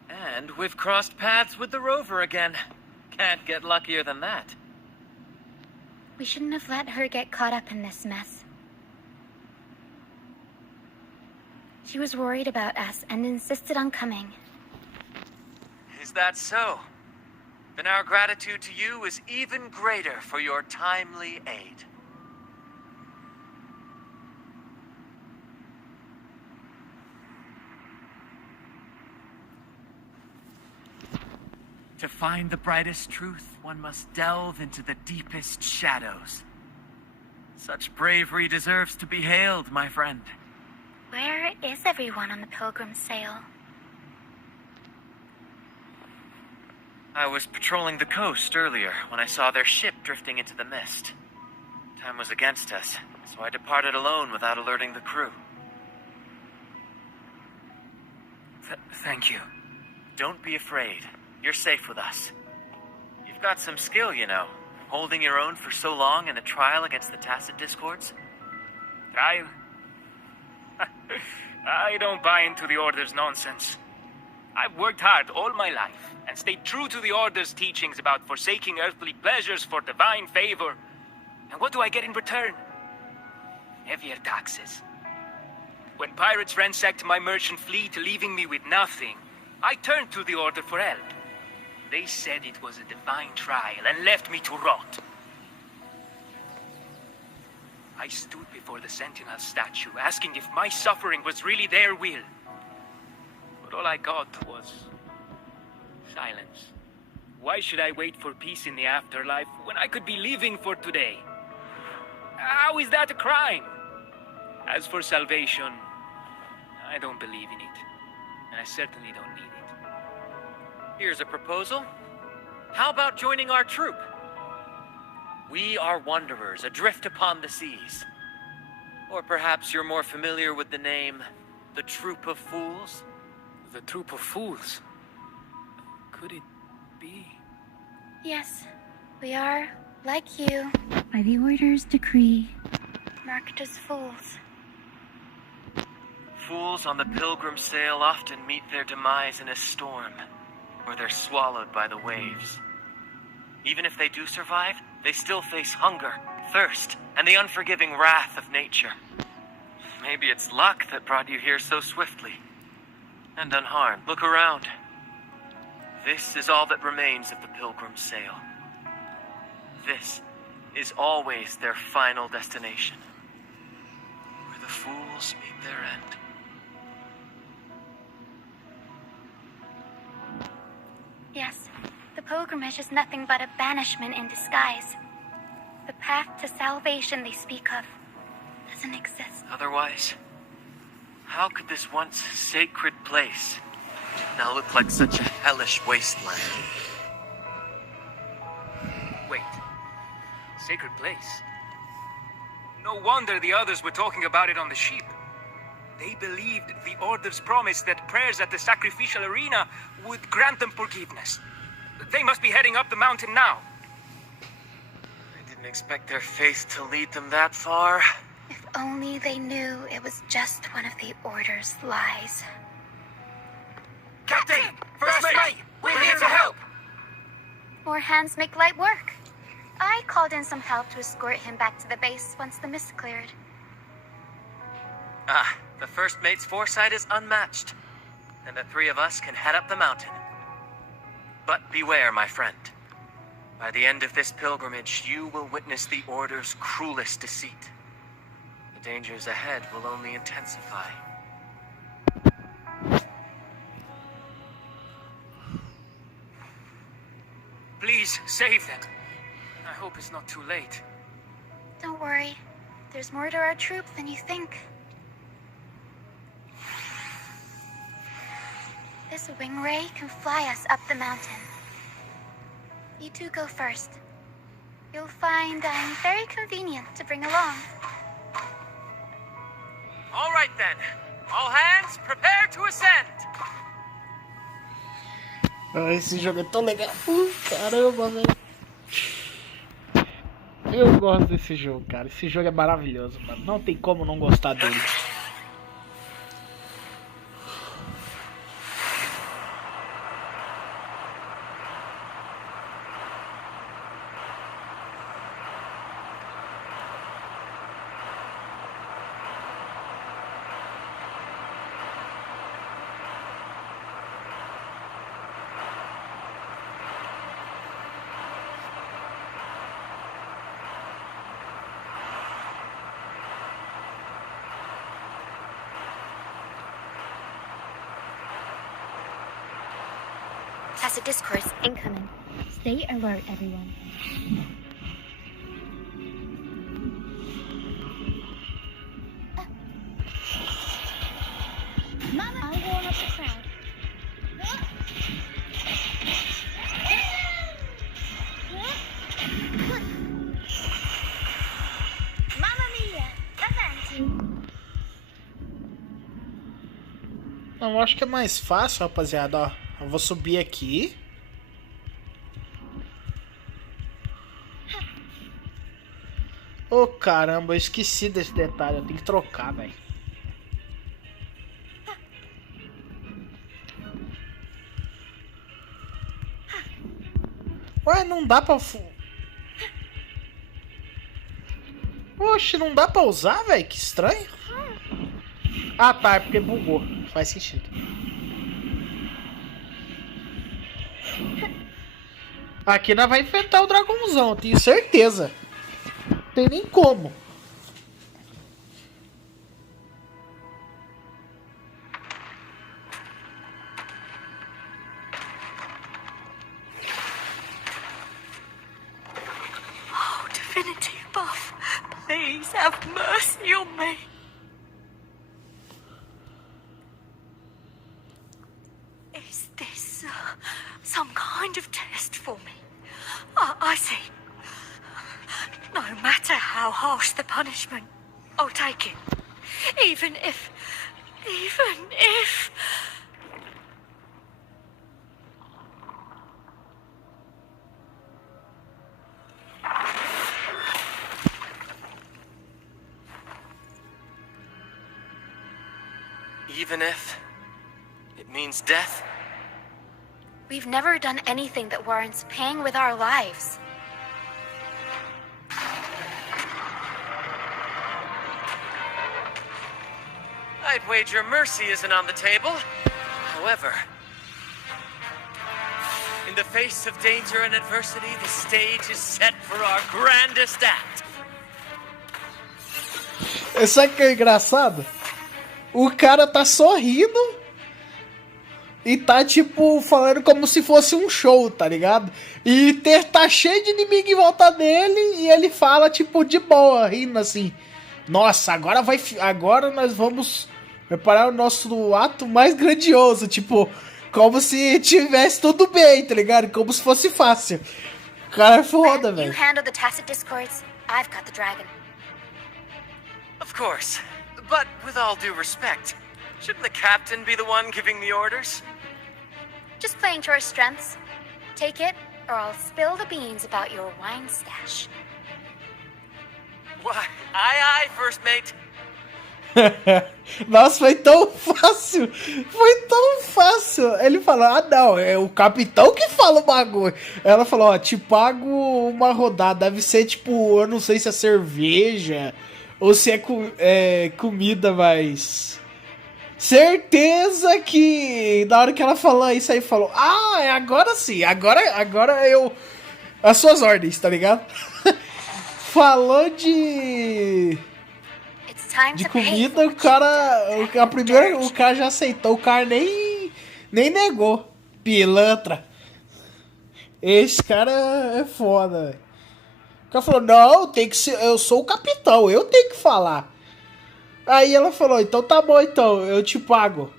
And we've crossed paths with the rover again. Can't get luckier than that. We shouldn't have let her get caught up in this mess. She was worried about us and insisted on coming. Is that so? Then our gratitude to you is even greater for your timely aid. To find the brightest truth, one must delve into the deepest shadows. Such bravery deserves to be hailed, my friend. Where is everyone on the Pilgrim's sail? I was patrolling the coast earlier when I saw their ship drifting into the mist. Time was against us, so I departed alone without alerting the crew. Thank you. Don't be afraid. You're safe with us. You've got some skill, you know, holding your own for so long in a trial against the Tacit Discords. Trial? I don't buy into the Order's nonsense. I've worked hard all my life and stayed true to the Order's teachings about forsaking earthly pleasures for divine favor. And what do I get in return? Heavier taxes. When pirates ransacked my merchant fleet, leaving me with nothing, I turned to the Order for help. They said it was a divine trial and left me to rot. I stood before the Sentinel statue, asking if my suffering was really their will. But all I got was silence. Why should I wait for peace in the afterlife when I could be living for today? How is that a crime? As for salvation, I don't believe in it. And I certainly don't need it. Here's a proposal. How about joining our troop? We are wanderers, adrift upon the seas. Or perhaps you're more familiar with the name, the Troop of Fools? The Troop of Fools? Could it be? Yes, we are, like you, By the Order's decree. marked as fools. Fools on the pilgrim sail often meet their demise in a storm, or they're swallowed by the waves. Even if they do survive, they still face hunger, thirst, and the unforgiving wrath of nature. Maybe it's luck that brought you here so swiftly and unharmed. Look around. This is all that remains of the pilgrim's sail. This is always their final destination, where the fools meet their end. Yes, the pilgrimage is nothing but a banishment in disguise. The path to salvation they speak of doesn't exist. Otherwise, how could this once sacred place now look like such a hellish wasteland? Wait. Sacred place? No wonder the others were talking about it on the ship. They believed the Order's promise that prayers at the sacrificial arena would grant them forgiveness. They must be heading up the mountain now. I didn't expect their faith to lead them that far. If only they knew it was just one of the Order's lies. Captain! First mate! We're here to help! More hands make light work. I called in some help to escort him back to the base once the mist cleared. Ah, the first mate's foresight is unmatched. And the three of us can head up the mountain. But beware, my friend. By the end of this pilgrimage, you will witness the Order's cruelest deceit. The dangers ahead will only intensify. Please, save them. I hope it's not too late. Don't worry. There's more to our troop than you think. This wing ray can fly us up the mountain. You two go first. You'll find I'm very convenient to bring along. All right then. All hands, prepare to ascend. Esse jogo é tão legal. Caramba, velho. Eu gosto desse jogo, cara. Esse jogo é maravilhoso, mano. Não tem como não gostar dele. Tacit discourse incoming. Stay alert, everyone. Mama, I'll warm up the crowd. Mamma mia! Avanti! Não, eu acho que é mais fácil, rapaziada, ó. Eu vou subir aqui. Ô, caramba, eu esqueci desse detalhe. Eu tenho que trocar, velho. Ué, não dá pra... Oxe, não dá pra usar, velho? Que estranho. Ah, tá, é porque bugou. Faz sentido. Aqui nós vamos enfrentar o dragãozão, eu tenho certeza. Não tem nem como. Oh, Divinity Buff, please have mercy on me. Is this some kind of test for me? I see. No matter how harsh the punishment, I'll take it. Even if... Even if it means death? We've never done anything that warrants paying with our lives. I'd wager mercy isn't on the table. However, in the face of danger and adversity, the stage is set for our grandest act. Sabe o que é engraçado? O cara tá sorrindo e tá, tipo, falando como se fosse um show, tá ligado? E tá cheio de inimigo em volta dele e ele fala, tipo, de boa, rindo assim. Nossa, agora nós vamos preparar o nosso ato mais grandioso, tipo, como se tivesse tudo bem, tá ligado? Como se fosse fácil. O cara é foda, velho. You handle the tacit discords, I've got the dragon. Of course. But with all due respect, shouldn't the captain be the one giving the orders? Just playing to our strengths. Take it, or I'll spill the beans about your wine stash. Why, aye, first mate. Nossa, foi tão fácil. Foi tão fácil. Ele falou, ah não, é o capitão que fala o bagulho. Ela falou, ó, te pago uma rodada. Deve ser tipo, eu não sei se é cerveja ou se é comida, mas... Certeza que na hora que ela falou isso aí, falou, ah, agora sim, agora eu... As suas ordens, tá ligado? Falou de comida, o cara já aceitou, o cara nem negou. Pilantra. Esse cara é foda, velho. O cara falou, não, tem que ser, eu sou o capitão, eu tenho que falar. Aí ela falou, então tá bom, então, eu te pago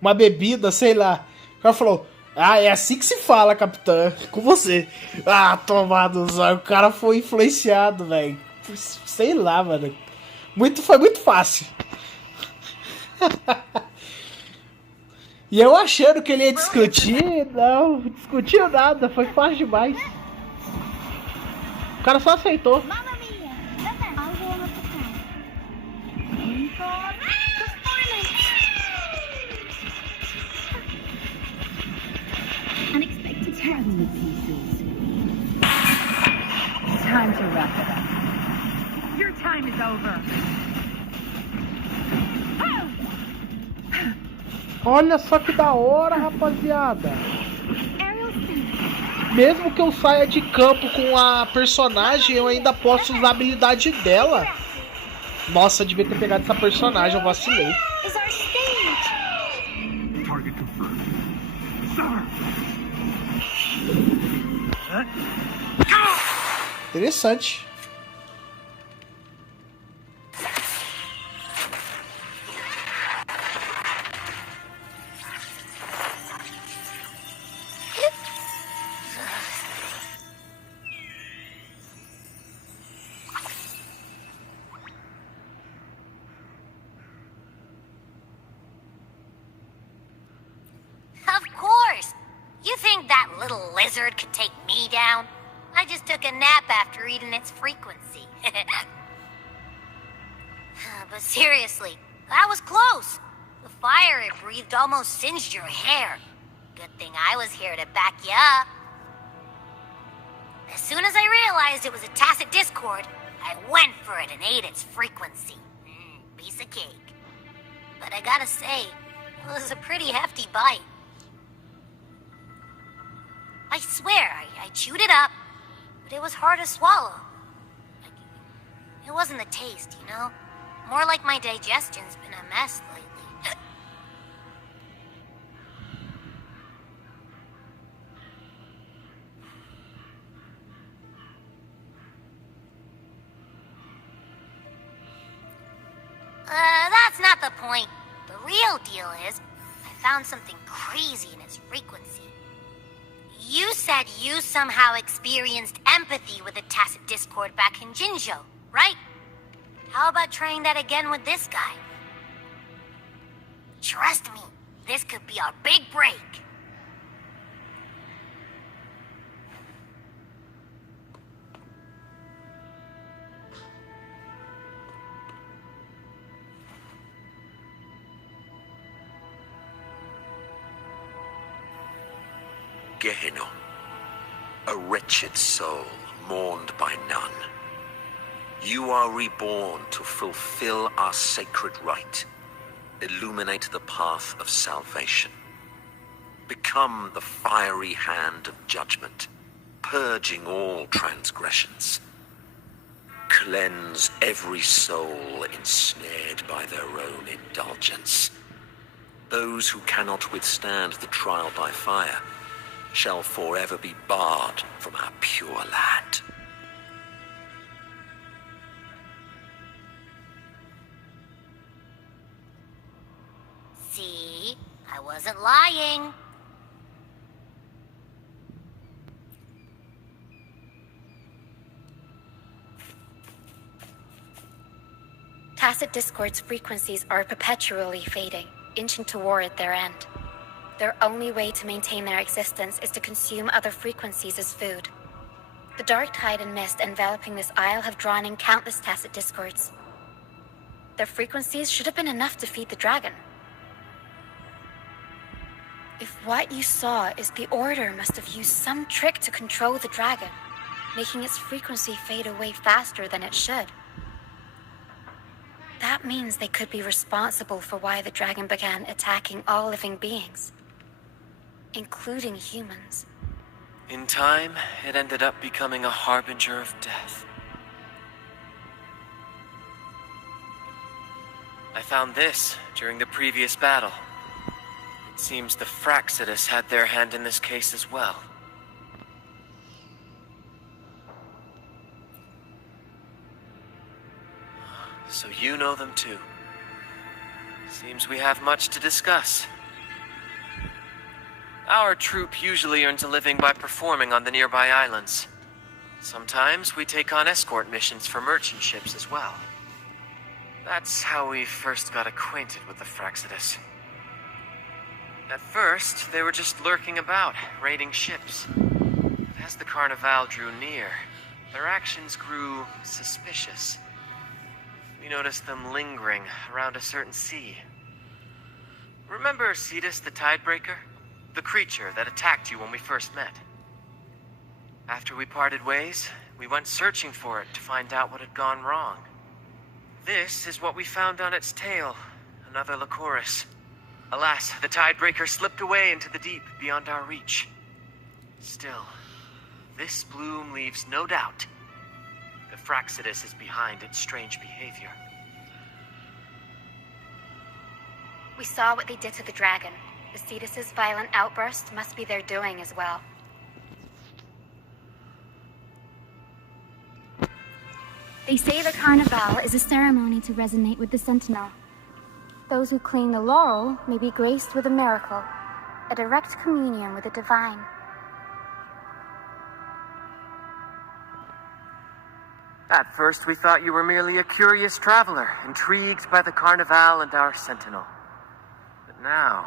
uma bebida, sei lá. O cara falou, ah, é assim que se fala, capitã, com você. Ah, tomado, o cara foi influenciado, velho. Sei lá, mano. Foi muito fácil. E eu achando que ele ia discutir, não discutiu nada, foi fácil demais. O cara só aceitou. Unexpected turns with pieces. Time to wrap it up. Your time is over. Olha só que da hora, rapaziada. Mesmo que eu saia de campo com a personagem, eu ainda posso usar a habilidade dela. Nossa, eu devia ter pegado essa personagem, eu vacilei. Target confirmed. Interessante. Of course! You think that little lizard could take me down? I just took a nap after eating its frequency. But seriously, that was close. The fire it breathed almost singed your hair. Good thing I was here to back you up. As soon as I realized it was a tacit discord, I went for it and ate its frequency. Piece of cake. But I gotta say, it was a pretty hefty bite. I swear, I chewed it up, but it was hard to swallow. It wasn't the taste, you know? More like my digestion's been a mess lately. That's not the point. The real deal is, I found something crazy in its frequency. You said you somehow experienced empathy with the tacit discord back in Jinzhou, right? How about trying that again with this guy? Trust me, this could be our big break. Gehenna, a wretched soul mourned by none. You are reborn to fulfill our sacred rite, illuminate the path of salvation. Become the fiery hand of judgment, purging all transgressions. Cleanse every soul ensnared by their own indulgence. Those who cannot withstand the trial by fire shall forever be barred from our pure land. See? I wasn't lying. Tacit discord's frequencies are perpetually fading, inching toward their end. Their only way to maintain their existence is to consume other frequencies as food. The dark tide and mist enveloping this isle have drawn in countless tacit discords. Their frequencies should have been enough to feed the dragon. If what you saw is the Order must have used some trick to control the dragon, making its frequency fade away faster than it should. That means they could be responsible for why the dragon began attacking all living beings, including humans. In time, it ended up becoming a harbinger of death. I found this during the previous battle. It seems the Fraxidus had their hand in this case as well. So you know them too. Seems we have much to discuss. Our troop usually earns a living by performing on the nearby islands. Sometimes we take on escort missions for merchant ships as well. That's how we first got acquainted with the Fraxidus. At first, they were just lurking about, raiding ships. But as the Carnival drew near, their actions grew suspicious. We noticed them lingering around a certain sea. Remember Cetus the Tidebreaker? The creature that attacked you when we first met. After we parted ways, we went searching for it to find out what had gone wrong. This is what we found on its tail, another Lycoris. Alas, the Tidebreaker slipped away into the deep beyond our reach. Still, this bloom leaves no doubt. The Fraxidus is behind its strange behavior. We saw what they did to the dragon. The Cetus's violent outburst must be their doing as well. They say the Carnival is a ceremony to resonate with the Sentinel. Those who claim the laurel may be graced with a miracle, a direct communion with the divine. At first, we thought you were merely a curious traveler, intrigued by the Carnival and our Sentinel. But now,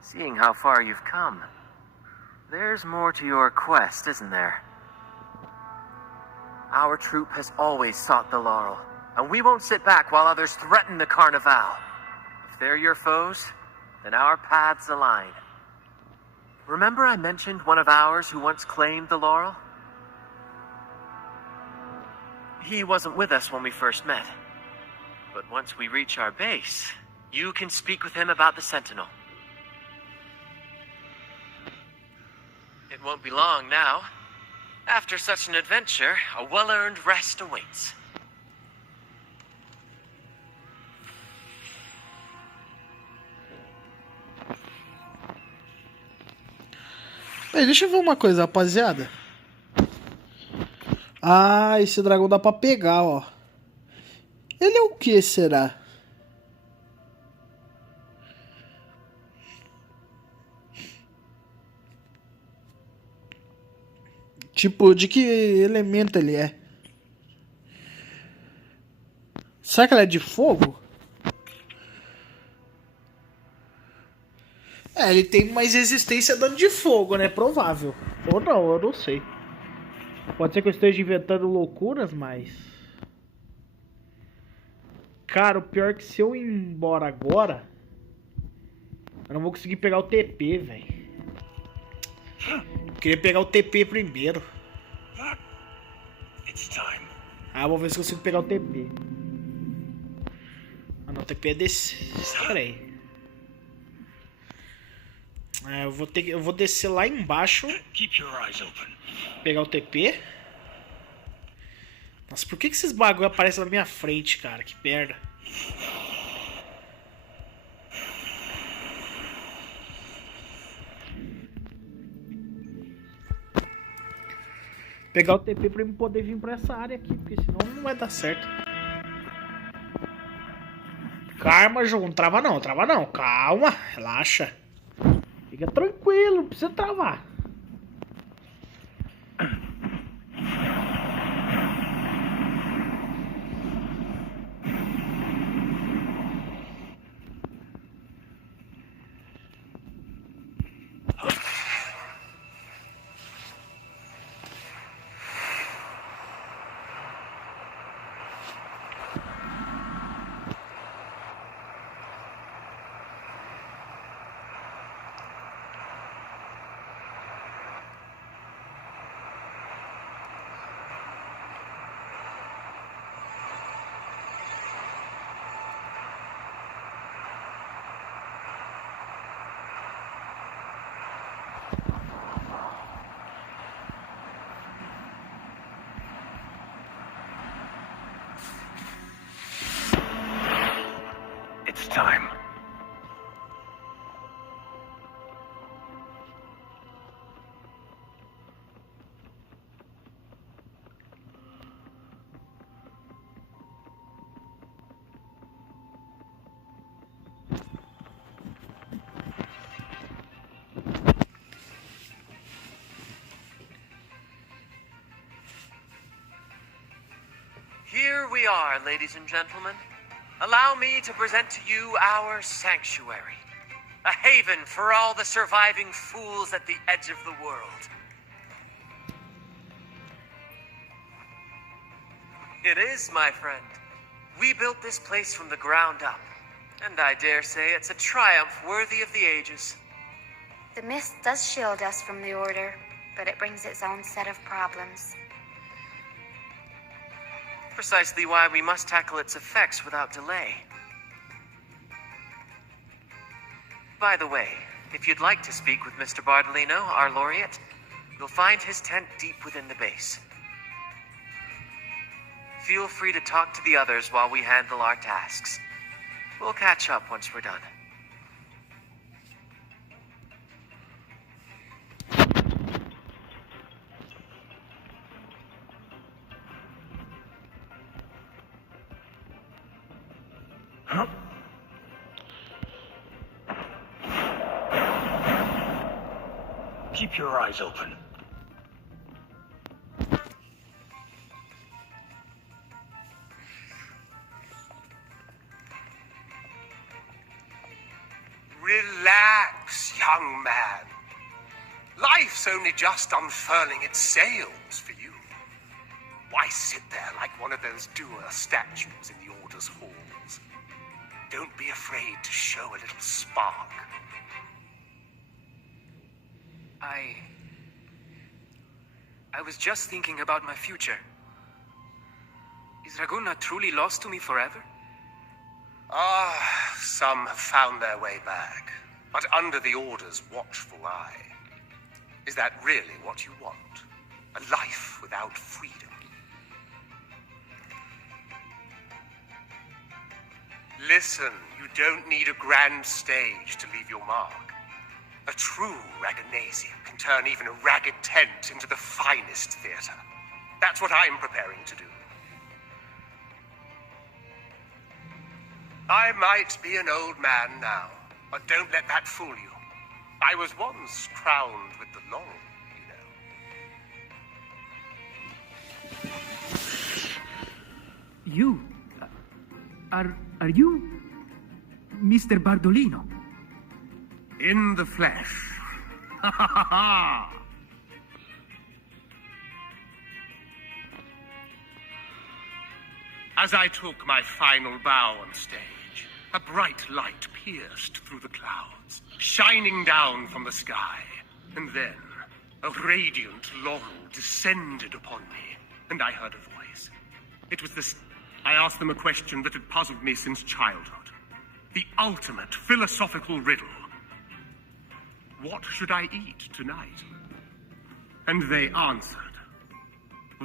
seeing how far you've come, there's more to your quest, isn't there? Our troop has always sought the laurel, and we won't sit back while others threaten the Carnival. If they're your foes, then our paths align. Remember I mentioned one of ours who once claimed the laurel? He wasn't with us when we first met. But once we reach our base, you can speak with him about the Sentinel. It won't be long now. After such an adventure, a well-earned rest awaits. Ei, deixa eu ver uma coisa, rapaziada. Ah, esse dragão dá pra pegar, ó. Ele é o que, será? Tipo, de que elemento ele é? Será que ele é de fogo? É, ele tem mais resistência a dano de fogo, né? Provável. Ou não, eu não sei. Pode ser que eu esteja inventando loucuras, mas... Cara, o pior é que se eu ir embora agora... Eu não vou conseguir pegar o TP, velho. Eu queria pegar o TP primeiro. Ah, vou ver se eu consigo pegar o TP. Ah, não, o TP é desse... Pera aí. É, eu vou descer lá embaixo. Pegar o TP. Nossa, por que esses bagulho aparecem na minha frente, cara? Que merda. Pegar o TP pra eu poder vir pra essa área aqui, porque senão não vai dar certo. Calma, jogo. Não trava não, trava não. Calma, relaxa. Fica tranquilo, não precisa travar. Here we are, ladies and gentlemen. Allow me to present to you our sanctuary. A haven for all the surviving fools at the edge of the world. It is, my friend. We built this place from the ground up, and I dare say it's a triumph worthy of the ages. The mist does shield us from the Order, but it brings its own set of problems. Precisely why we must tackle its effects without delay. By the way, if you'd like to speak with Mr. Bardolino, our laureate, you'll find his tent deep within the base. Feel free to talk to the others while we handle our tasks. We'll catch up once we're done. Keep your eyes open. Relax, young man. Life's only just unfurling its sails for you. Why sit there like one of those dour statues in the Order's halls? Don't be afraid to show a little spark. I was just thinking about my future. Is Raguna truly lost to me forever? Some have found their way back, but under the Order's watchful eye. Is that really what you want? A life without freedom? Listen, you don't need a grand stage to leave your mark. A true Raganasian can turn even a ragged tent into the finest theater. That's what I'm preparing to do. I might be an old man now, but don't let that fool you. I was once crowned with the laurel, you know. You? Are you Mr. Bardolino? In the flesh. Ha ha ha ha! As I took my final bow on stage, a bright light pierced through the clouds, shining down from the sky. And then, a radiant laurel descended upon me, and I heard a voice. It was this... I asked them a question that had puzzled me since childhood. The ultimate philosophical riddle. What should I eat tonight? And they answered.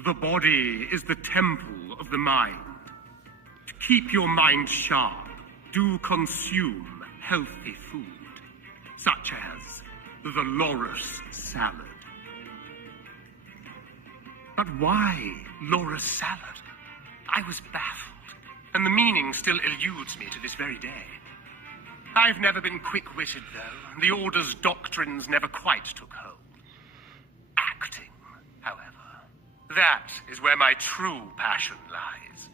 The body is the temple of the mind. To keep your mind sharp, do consume healthy food, such as the loris salad. But why loris salad? I was baffled, and the meaning still eludes me to this very day. I've never been quick-witted, though. The Order's doctrines never quite took hold. Acting, however, that is where my true passion lies.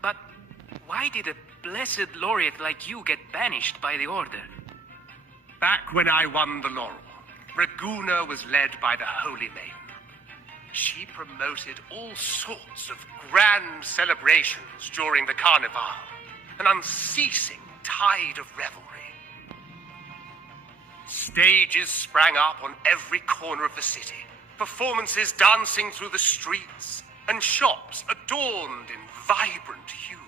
But why did a blessed laureate like you get banished by the Order? Back when I won the laurel, Raguna was led by the Holy Maiden. She promoted all sorts of grand celebrations during the Carnival, an unceasing tide of revelry. Stages sprang up on every corner of the city, performances dancing through the streets, and shops adorned in vibrant hues.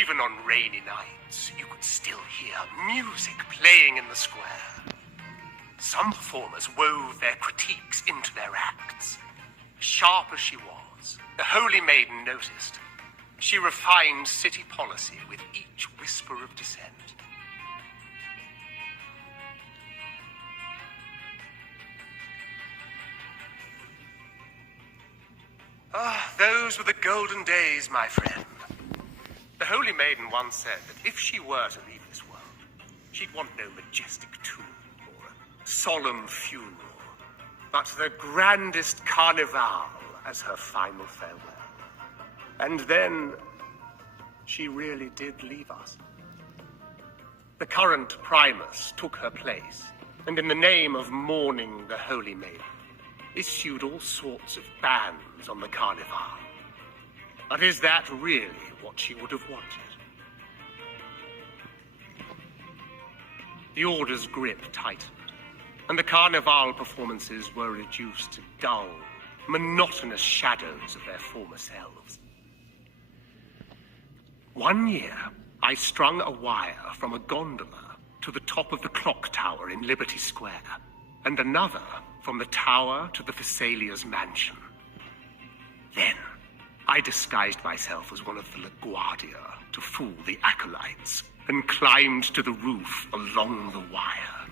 Even on rainy nights, you could still hear music playing in the square. Some performers wove their critiques into their acts. Sharp as she was, the Holy Maiden noticed. She refined city policy with each whisper of dissent. Those were the golden days, my friend. The Holy Maiden once said that if she were to leave this world, she'd want no majestic tomb or a solemn funeral, but the grandest carnival as her final farewell. And then she really did leave us. The current Primus took her place, and in the name of mourning the Holy Maiden, issued all sorts of bans on the carnival. But is that really what she would have wanted? The Order's grip tightened, and the carnival performances were reduced to dull, monotonous shadows of their former selves. One year, I strung a wire from a gondola to the top of the clock tower in Liberty Square, and another from the tower to the Thessalia's mansion. Then, I disguised myself as one of the LaGuardia to fool the acolytes, and climbed to the roof along the wire.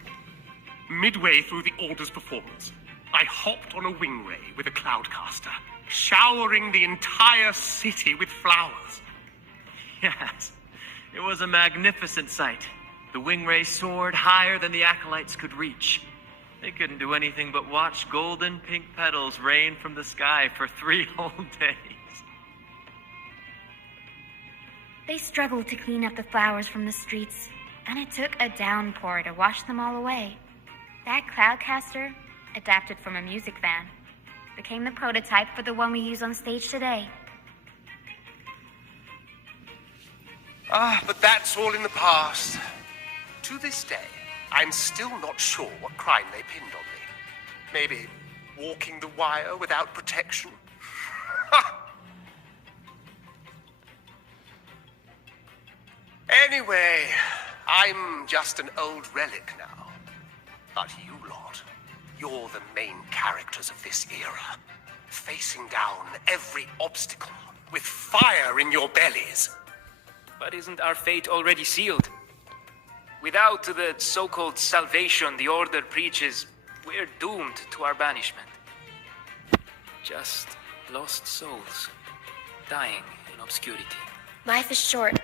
Midway through the Order's performance, I hopped on a wingray with a cloudcaster, showering the entire city with flowers. Yes, it was a magnificent sight. The wingray soared higher than the acolytes could reach. They couldn't do anything but watch golden pink petals rain from the sky for 3 whole days. They struggled to clean up the flowers from the streets, and it took a downpour to wash them all away. That cloudcaster, adapted from a music van, became the prototype for the one we use on stage today. But that's all in the past. To this day, I'm still not sure what crime they pinned on me. Maybe walking the wire without protection? Anyway, I'm just an old relic now. But you lot, you're the main characters of this era, facing down every obstacle with fire in your bellies. But isn't our fate already sealed? Without the so-called salvation the Order preaches, we're doomed to our banishment. Just lost souls, dying in obscurity. Life is short,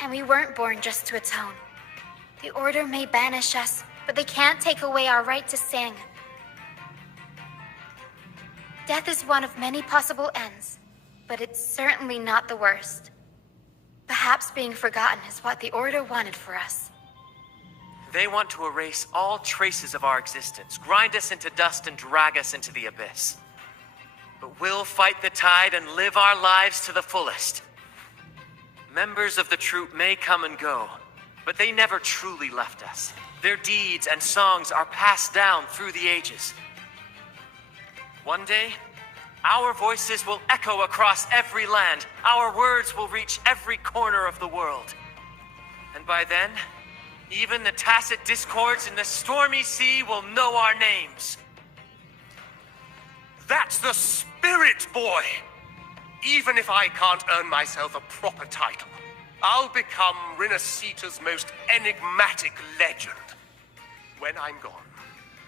and we weren't born just to atone. The Order may banish us, but they can't take away our right to sing. Death is one of many possible ends, but it's certainly not the worst. Perhaps being forgotten is what the Order wanted for us. They want to erase all traces of our existence, grind us into dust and drag us into the abyss. But we'll fight the tide and live our lives to the fullest. Members of the troupe may come and go, but they never truly left us. Their deeds and songs are passed down through the ages. One day, our voices will echo across every land. Our words will reach every corner of the world. And by then, even the tacit discords in the stormy sea will know our names. That's the spirit, boy! Even if I can't earn myself a proper title, I'll become Rinasita's most enigmatic legend. When I'm gone,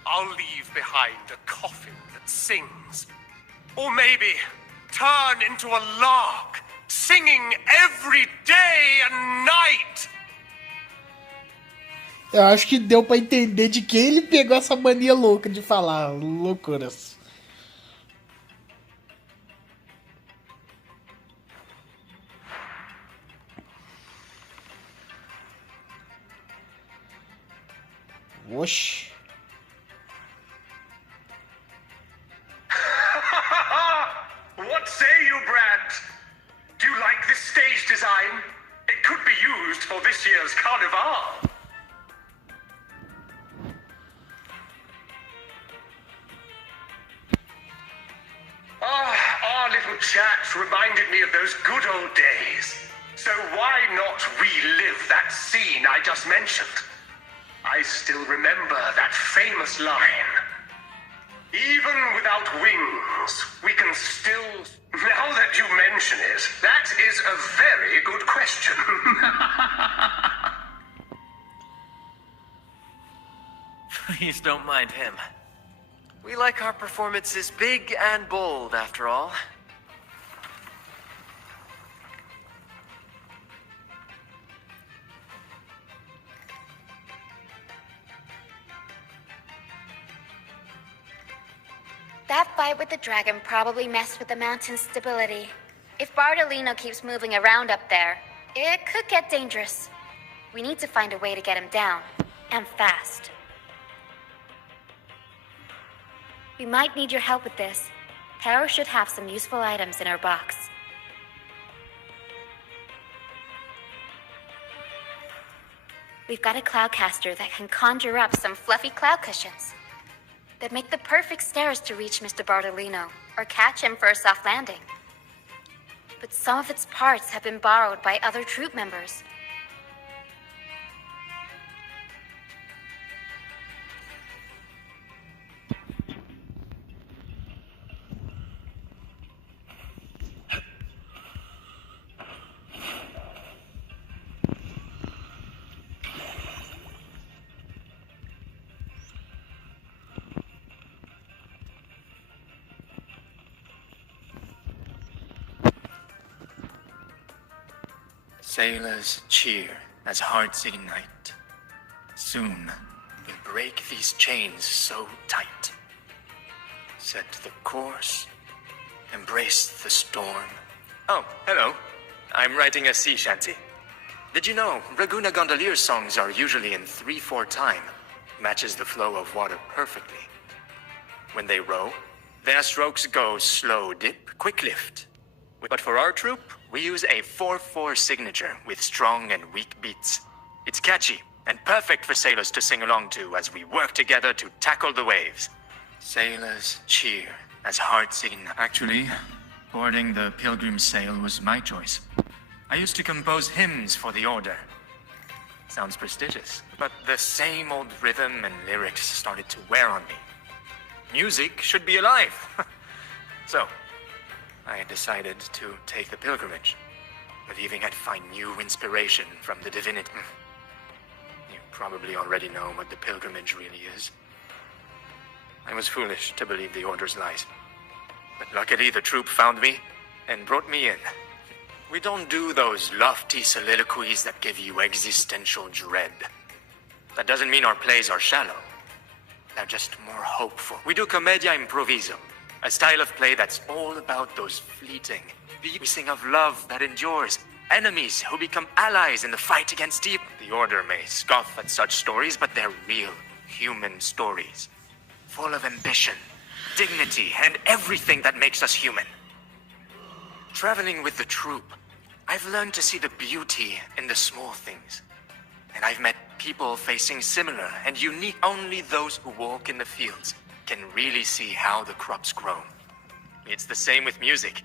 I'll leave behind a coffin that sings. Or maybe turn into a lark, singing every day and night. Eu acho que deu pra entender de quem ele pegou essa mania louca de falar loucuras. Oxi. What say you, Brad? Do you like this stage design? It could be used for this year's carnival. Our little chat reminded me of those good old days. So why not relive that scene I just mentioned? I still remember that famous line. Even without wings, we can still... Now that you mention it, that is a very good question. Please don't mind him. We like our performances big and bold, after all. That fight with the dragon probably messed with the mountain's stability. If Bardolino keeps moving around up there, it could get dangerous. We need to find a way to get him down, and fast. We might need your help with this. Taro should have some useful items in her box. We've got a cloudcaster that can conjure up some fluffy cloud cushions that make the perfect stairs to reach Mr. Bardolino or catch him for a soft landing. But some of its parts have been borrowed by other troop members. Sailors cheer as hearts ignite. Soon we'll break these chains so tight. Set the course, embrace the storm. Oh, hello. I'm writing a sea shanty. Did you know Raguna Gondolier's songs are usually in 3/4 time? Matches the flow of water perfectly. When they row, their strokes go slow dip, quick lift. But for our troop, we use a 4/4 signature with strong and weak beats. It's catchy and perfect for sailors to sing along to as we work together to tackle the waves. Sailors cheer as hearts ignite. Actually, boarding the Pilgrim Sail was my choice. I used to compose hymns for the order. Sounds prestigious, but the same old rhythm and lyrics started to wear on me. Music should be alive. So, I decided to take the pilgrimage, believing I'd find new inspiration from the divinity. You probably already know what the pilgrimage really is. I was foolish to believe the order's lies. But luckily the troop found me and brought me in. We don't do those lofty soliloquies that give you existential dread. That doesn't mean our plays are shallow. They're just more hopeful. We do commedia improviso, a style of play that's all about those fleeting. We sing of love that endures, enemies who become allies in the fight against evil. The Order may scoff at such stories, but they're real, human stories. Full of ambition, dignity, and everything that makes us human. Traveling with the troop, I've learned to see the beauty in the small things. And I've met people facing similar and unique. Only those who walk in the fields can really see how the crops grow. It's the same with music.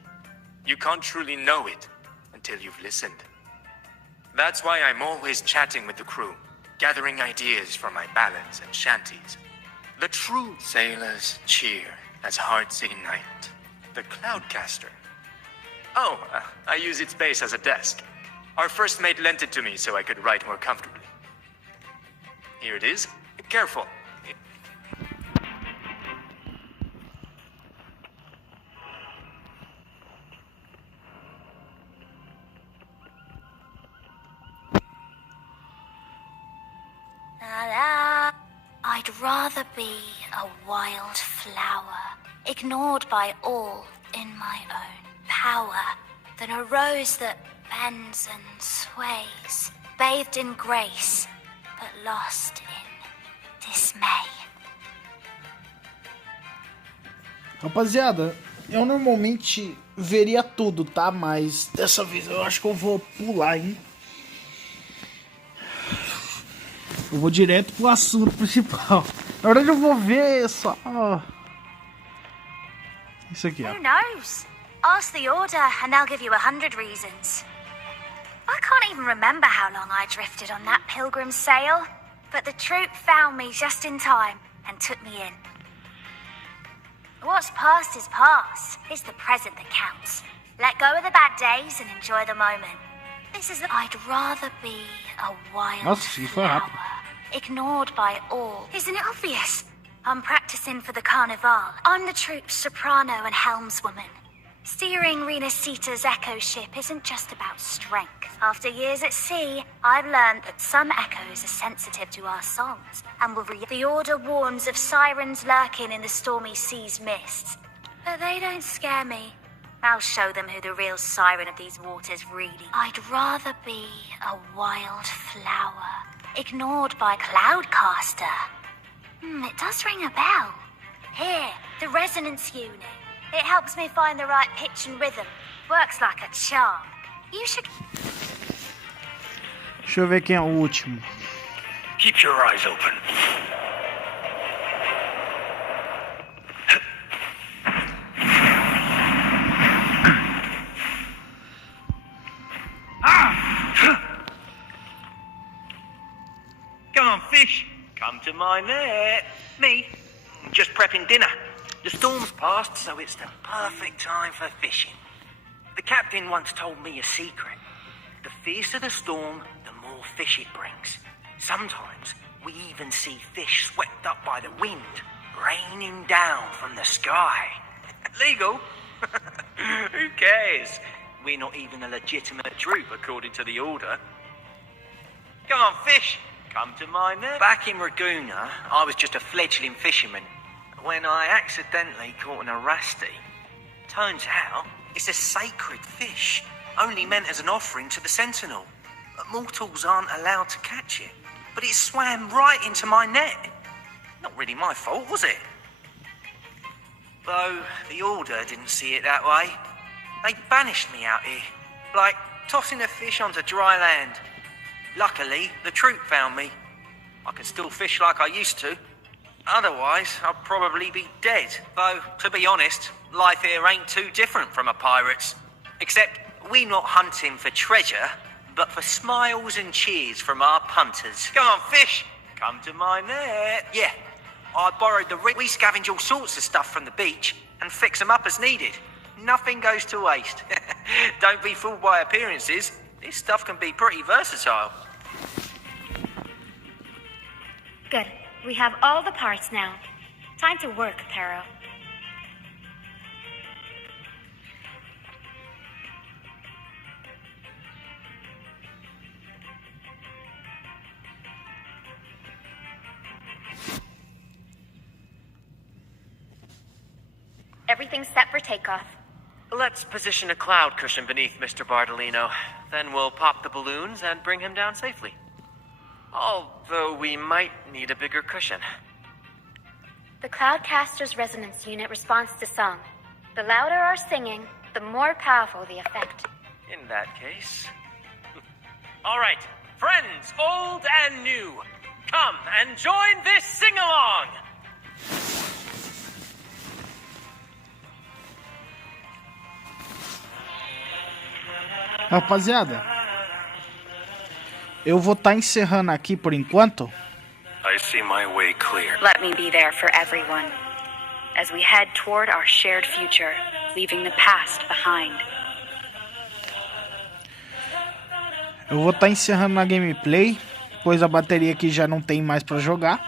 You can't truly know it until you've listened. That's why I'm always chatting with the crew, gathering ideas for my ballads and shanties. The true sailors cheer as hearts ignite. The Cloudcaster. Oh, I use its base as a desk. Our first mate lent it to me so I could write more comfortably. Here it is. Careful. I'd rather be a wild flower, ignored by all in my own power, than a rose that bends and sways, bathed in grace, but lost in dismay. Rapaziada, eu normalmente veria tudo, tá? Mas dessa vez eu acho que eu vou pular, hein? Eu vou direto pro assunto principal. Na verdade eu vou ver só isso aqui, ó. Who knows? Ask the Order and they'll give you 100 reasons. I can't even remember how long I drifted on that pilgrim sail, but the troop found me just in time and took me in. What's past is past. It's the present that counts. Let go of the bad days and enjoy the moment. This is I'd rather be a wild flower, ignored by all. Isn't it obvious? I'm practicing for the carnival. I'm the troop's soprano and helmswoman. Steering Renacita's Echo ship isn't just about strength. After years at sea, I've learned that some echoes are sensitive to our songs and will the Order warns of sirens lurking in the stormy sea's mists. But they don't scare me. I'll show them who the real siren of these waters really. I'd rather be a wild flower, ignored by Cloudcaster. It does ring a bell. Here, the resonance unit. It helps me find the right pitch and rhythm. Works like a charm. You should... Deixa eu ver quem é o último. Keep your eyes open. Come on, fish. Come to my net. Me? Just prepping dinner. The storm's passed, so it's the perfect time for fishing. The captain once told me a secret. The fiercer the storm, the more fish it brings. Sometimes we even see fish swept up by the wind, raining down from the sky. Legal? Who cares? We're not even a legitimate troop according to the Order. Come on, fish. Come to my net. Back in Ragoona, I was just a fledgling fisherman when I accidentally caught an arasti. Turns out, it's a sacred fish, only meant as an offering to the Sentinel. Mortals aren't allowed to catch it, but it swam right into my net. Not really my fault, was it? Though the Order didn't see it that way. They banished me out here, like tossing a fish onto dry land. Luckily, the troop found me. I can still fish like I used to. Otherwise, I'd probably be dead. Though, to be honest, life here ain't too different from a pirate's. Except, we're not hunting for treasure, but for smiles and cheers from our punters. Come on, fish! Come to my net. Yeah, I borrowed the rig. We scavenge all sorts of stuff from the beach and fix them up as needed. Nothing goes to waste. Don't be fooled by appearances. This stuff can be pretty versatile. Good. We have all the parts now. Time to work, Pero. Everything's set for takeoff. Let's position a cloud cushion beneath Mr. Bardolino. Then we'll pop the balloons and bring him down safely. Although we might need a bigger cushion. The Cloudcaster's resonance unit responds to song. The louder our singing, the more powerful the effect. In that case... All right, friends, old and new, come and join this sing-along! Rapaziada, eu vou estar encerrando aqui por enquanto. I see my way clear. Let me be there for everyone as we head toward our shared future, leaving the past behind. Eu vou estar encerrando na gameplay, pois a bateria aqui já não tem mais para jogar.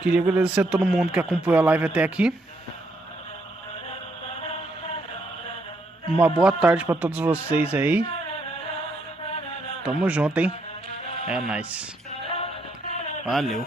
Queria agradecer a todo mundo que acompanhou a live até aqui. Uma boa tarde para todos vocês aí. Tamo junto, hein? É nóis. Valeu.